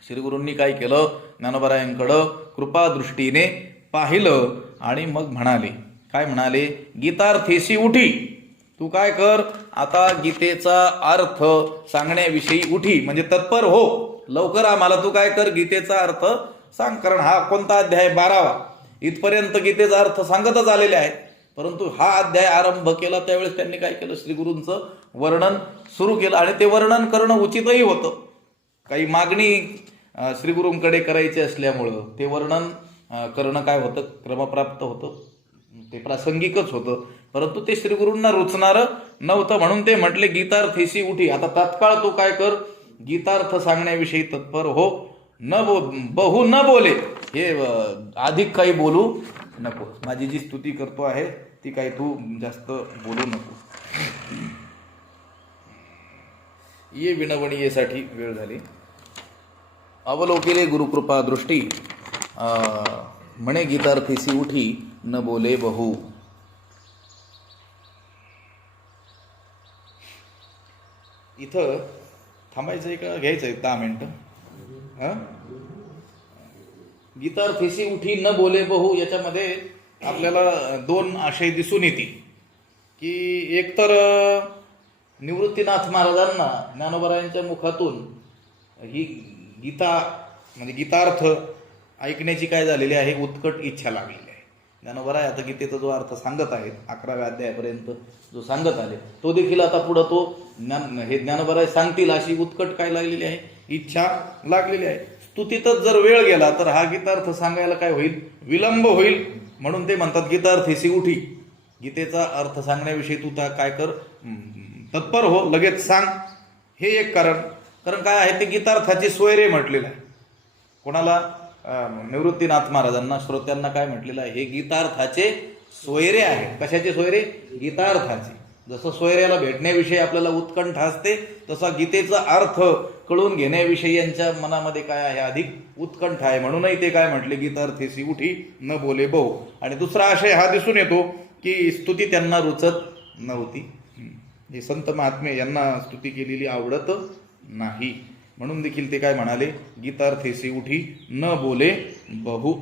श्रीगुरूंनी काय केलं, ज्ञानोबारायांकडं कृपादृष्टीने पाहिलं आणि मग म्हणाले, काय म्हणाले, गीतार्थेसी उठी, तू काय कर, आता गीतेचा अर्थ सांगण्याविषयी उठी, म्हणजे तत्पर हो, लवकर आम्हाला तू काय कर, गीतेचा अर्थ सांग. कारण हा कोणता अध्याय, 12वा. इथपर्यंत गीतेचा अर्थ सांगतच आलेले आहेत. परंतु हा अध्याय आरंभ केला त्यावेळेस त्यांनी काय केलं, श्रीगुरूंचं वर्णन सुरू केलं. आणि ते वर्णन करणं उचितही होतं. काही मागणी श्रीगुरूंकडे करायची असल्यामुळं ते वर्णन करणं काय होतं, क्रमप्राप्त होतं, ते प्रासंगिकच होतं. परंतु ते श्रीगुरूंना रुचणारं नव्हतं. म्हणून ते म्हटले गीतार्थेसी उठी, आता तात्काळ तू काय कर, गीतार्थ सांगण्याविषयी तत्पर हो, बहु न बोले, हे अधिक काही बोलू नको. माझी जी स्तुती करतो आहे ती काही तू जास्त बोलू नको. ये विनवणीयेसाठी वेळ झाली. अवलोकिले गुरुकृपा दृष्टी, म्हणे गीतार्थेसी उठी न बोले बहु. इथं थांबायचं आहे का घ्यायचं आहे 10 मिनिटं? गीतार्थेसी उठी न बोले बहु, याच्यामध्ये आपल्याला 2 आशय दिसून येतील. की एकतर निवृत्तीनाथ महाराजांना ज्ञानोबारायांच्या मुखातून ही गीता म्हणजे गीतार्थ ऐकण्याची काय झालेली आहे, उत्कट इच्छा लागलेली आहे. ज्ञानोबाराय आता गीतेचा जो अर्थ सांगत आहेत 11व्या अध्यायापर्यंत जो सांगत आले, तो देखील आता पुढं तो हे ज्ञानोबाराय सांगतील अशी उत्कट काय लागलेली आहे, इच्छा लागलेली आहे. स्तुतीतच जर वेळ गेला तर हा गीतार्थ सांगायला काय होईल, विलंब होईल. म्हणून ते म्हणतात गीतार्थेसी उठी, गीतेचा अर्थ सांगण्याविषयी तू काय कर, तत्पर हो, लगेच सांग. हे एक कारण काय आहे, ते गीतार्थाची सोयरे म्हटलेलं आहे. कोणाला? निवृत्तीनाथ महाराजांना, श्रोत्यांना काय म्हटलेलं आहे, हे गीतार्थाचे सोयरे आहेत. कशाचे सोयरे? गीतार्थाचे. जसं सोयऱ्याला भेटण्याविषयी आपल्याला उत्कंठा असते, तसा गीतेचा अर्थ कळून घेण्याविषयी यांच्या मनामध्ये काय आहे, अधिक उत्कंठा आहे. म्हणूनही ते काय म्हटले, गीतार्थेसी उठी न बोले बहु. आणि दुसरा आशय हा दिसून येतो की स्तुती त्यांना रुचत नव्हती. हे संत महात्मे यांना स्तुती केलेली आवडत नाही. म्हणून देखील ते काय म्हणाले, गीतार्थेसी उठी न बोले बहु.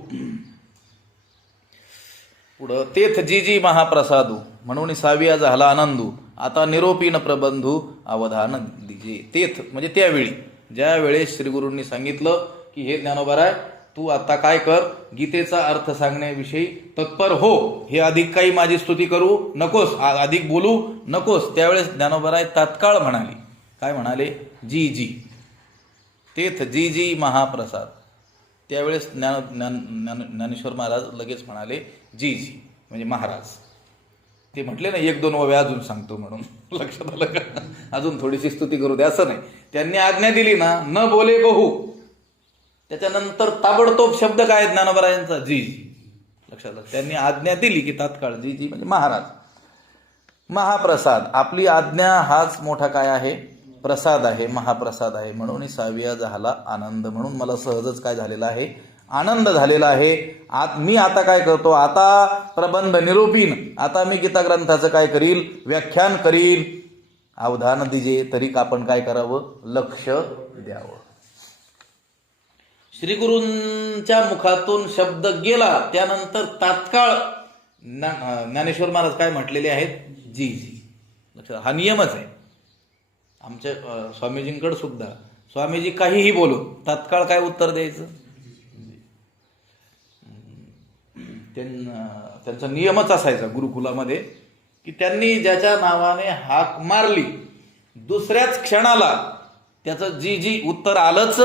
पुढं तेथ जी जी महाप्रसादू, म्हणून 6व्या झाला आनंदू, आता निरोपीन प्रबंधू अवधान दिजे. तेथ म्हणजे त्यावेळी, ज्या वेळेस श्रीगुरूंनी सांगितलं की हे ज्ञानोबाराय तू आता काय कर, गीतेचा अर्थ सांगण्याविषयी तत्पर हो, हे अधिक काही माझी स्तुती करू नकोस, अधिक बोलू नकोस. त्यावेळेस ज्ञानोबाराय तात्काळ म्हणाले, काय म्हणाले, जी जी. तेथ जी जी महाप्रसाद. त्यावेळेस ज्ञानेश्वर महाराज लगेच म्हणाले जी जी. म्हणजे महाराज. ते म्हटले ना 1-2 ओव्या अजून सांगतो म्हणून, लक्षात आलं का? अजून थोडीशी स्तुती करू दे असं नाही. त्यांनी आज्ञा दिली ना, न बोले बहु, त्याच्यानंतर ताबडतोब शब्द काय आहे ज्ञानोबरायांचा? जी जी. लक्षात आलं? त्यांनी आज्ञा दिली की तात्काळ जी जी म्हणजे महाराज. महाप्रसाद, आपली आज्ञा हाच मोठा काय आहे? प्रसाद आहे, महाप्रसाद आहे. म्हणून 6व्या झाला आनंद. म्हणून मला सहजच काय झालेला आहे? आनंद झालेला आहे. मी आता काय करतो? आता प्रबंध निरूपीन, आता मी गीता ग्रंथाचं काय करील? व्याख्यान करील. अवधान दिजे, तरी आपण काय करावं? लक्ष द्यावं. श्रीगुरूंच्या मुखातून शब्द गेला त्यानंतर तात्काळ ज्ञानेश्वर महाराज काय म्हटलेले आहेत? जी जी. लक्षात, हा नियमच आहे आमच्या स्वामीजींकडे सुद्धा. स्वामीजी काहीही बोलू, तात्काळ काय उत्तर द्यायचं? त्यांचा नियमच असायचा गुरुकुलामध्ये की त्यांनी ज्याच्या नावाने हाक मारली दुसऱ्याच क्षणाला त्याचं जी जी उत्तर आलंच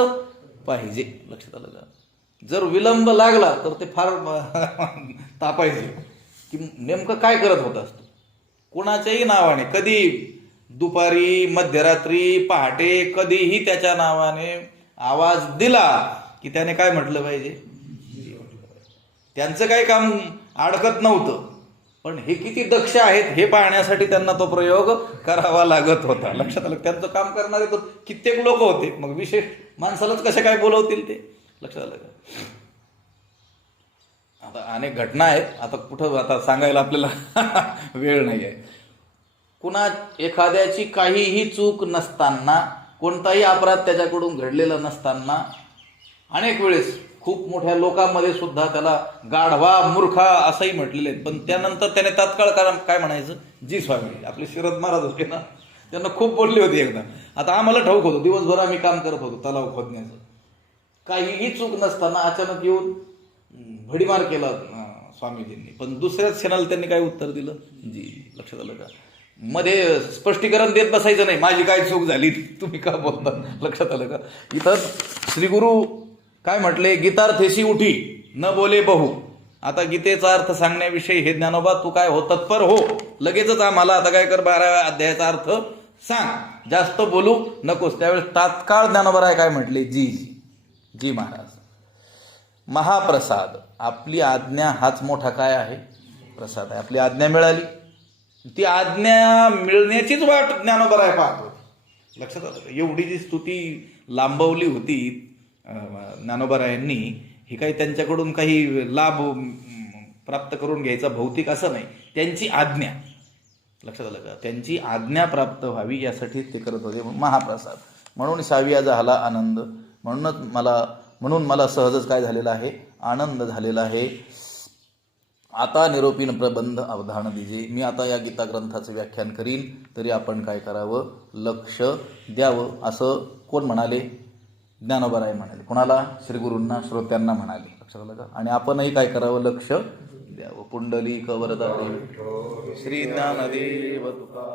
पाहिजे. लक्षात आलं का? जर विलंब लागला तर ते फार तापायचे की नेमकं काय करत होत असतो. कोणाच्याही नावाने, कधी दुपारी, मध्यरात्री, पहाटे, कधीही त्याच्या नावाने आवाज दिला की त्याने काय म्हटलं पाहिजे? त्यांचं काही काम अडकत नव्हतं, पण हे किती दक्ष आहेत हे पाहण्यासाठी त्यांना तो प्रयोग करावा लागत होता. लक्षात आलं? त्यांचं काम करणारे तर कित्येक लोक होते, मग विशेष माणसालाच कसे काय बोलवतील ते? लक्षात आलं का? आता अनेक घटना आहेत, आता कुठं आता सांगायला आपल्याला वेळ नाही आहे. कुणा एखाद्याची काहीही चूक नसताना, कोणताही अपराध त्याच्याकडून घडलेला नसताना, अनेक वेळेस खूप मोठ्या लोकांमध्ये सुद्धा त्याला गाढवा, मूर्खा असंही म्हटलेले आहेत, पण त्यानंतर त्याने तात्काळ काय म्हणायचं? जी स्वामी. आपले शरद महाराज होते ना, त्यांना खूप बोलली होती एकदा. आता आम्हाला ठाऊक होतं, दिवसभर आम्ही काम करत होतो तलाव खोदण्याचं, काहीही चूक नसताना अचानक येऊन भडीमार केला स्वामीजींनी, पण दुसऱ्याच क्षणाला त्यांनी काय उत्तर दिलं? जी. लक्षात आलं का? मध्ये स्पष्टीकरण देत बसायचं नाही, माझी काय चूक झाली, तुम्ही का बोलता? लक्षात आलं का? इथं श्रीगुरु काय म्हटले? गीतार्थेशी उठी, न बोले बहु. आता गीतेचा अर्थ सांगण्याविषयी हे ज्ञानोबा तू काय हो, तत्पर हो, लगेचच आम्हाला आता काय कर, 12व्या अध्यायाचा अर्थ सांग, जास्त बोलू नकोस. त्यावेळेस तात्काळ ज्ञानोबा काय म्हटले? जी जी महाराज. महाप्रसाद, आपली आज्ञा हाच मोठा काय आहे? प्रसाद आहे. आपली आज्ञा मिळाली, ती आज्ञा मिळण्याचीच वाट ज्ञानोबा पाहतो. लक्षात आलं? एवढी जी स्तुती लांबवली होती ज्ञानोबारायांनी, ही काही त्यांच्याकडून काही लाभ प्राप्त करून घ्यायचा भौतिक असं नाही, त्यांची आज्ञा. लक्षात आलं का? त्यांची आज्ञा प्राप्त व्हावी यासाठी ते करत होते. महाप्रसाद. म्हणून 6व्या झाला आनंद. म्हणून मला सहजच काय झालेला आहे? आनंद झालेला आहे. आता निरोपीन प्रबंध अवधान दिजे. मी आता या गीता ग्रंथाचं व्याख्यान करीन, तरी आपण काय करावं? लक्ष द्यावं. असं कोण म्हणाले? ज्ञानोबाराय म्हणाले. कोणाला? श्रीगुरूंना, श्रोत्यांना म्हणाले. लक्षात आलं का? आणि आपणही काय करावं? लक्ष द्यावं. पुंडलिक वरदा श्री ज्ञानदेव तुका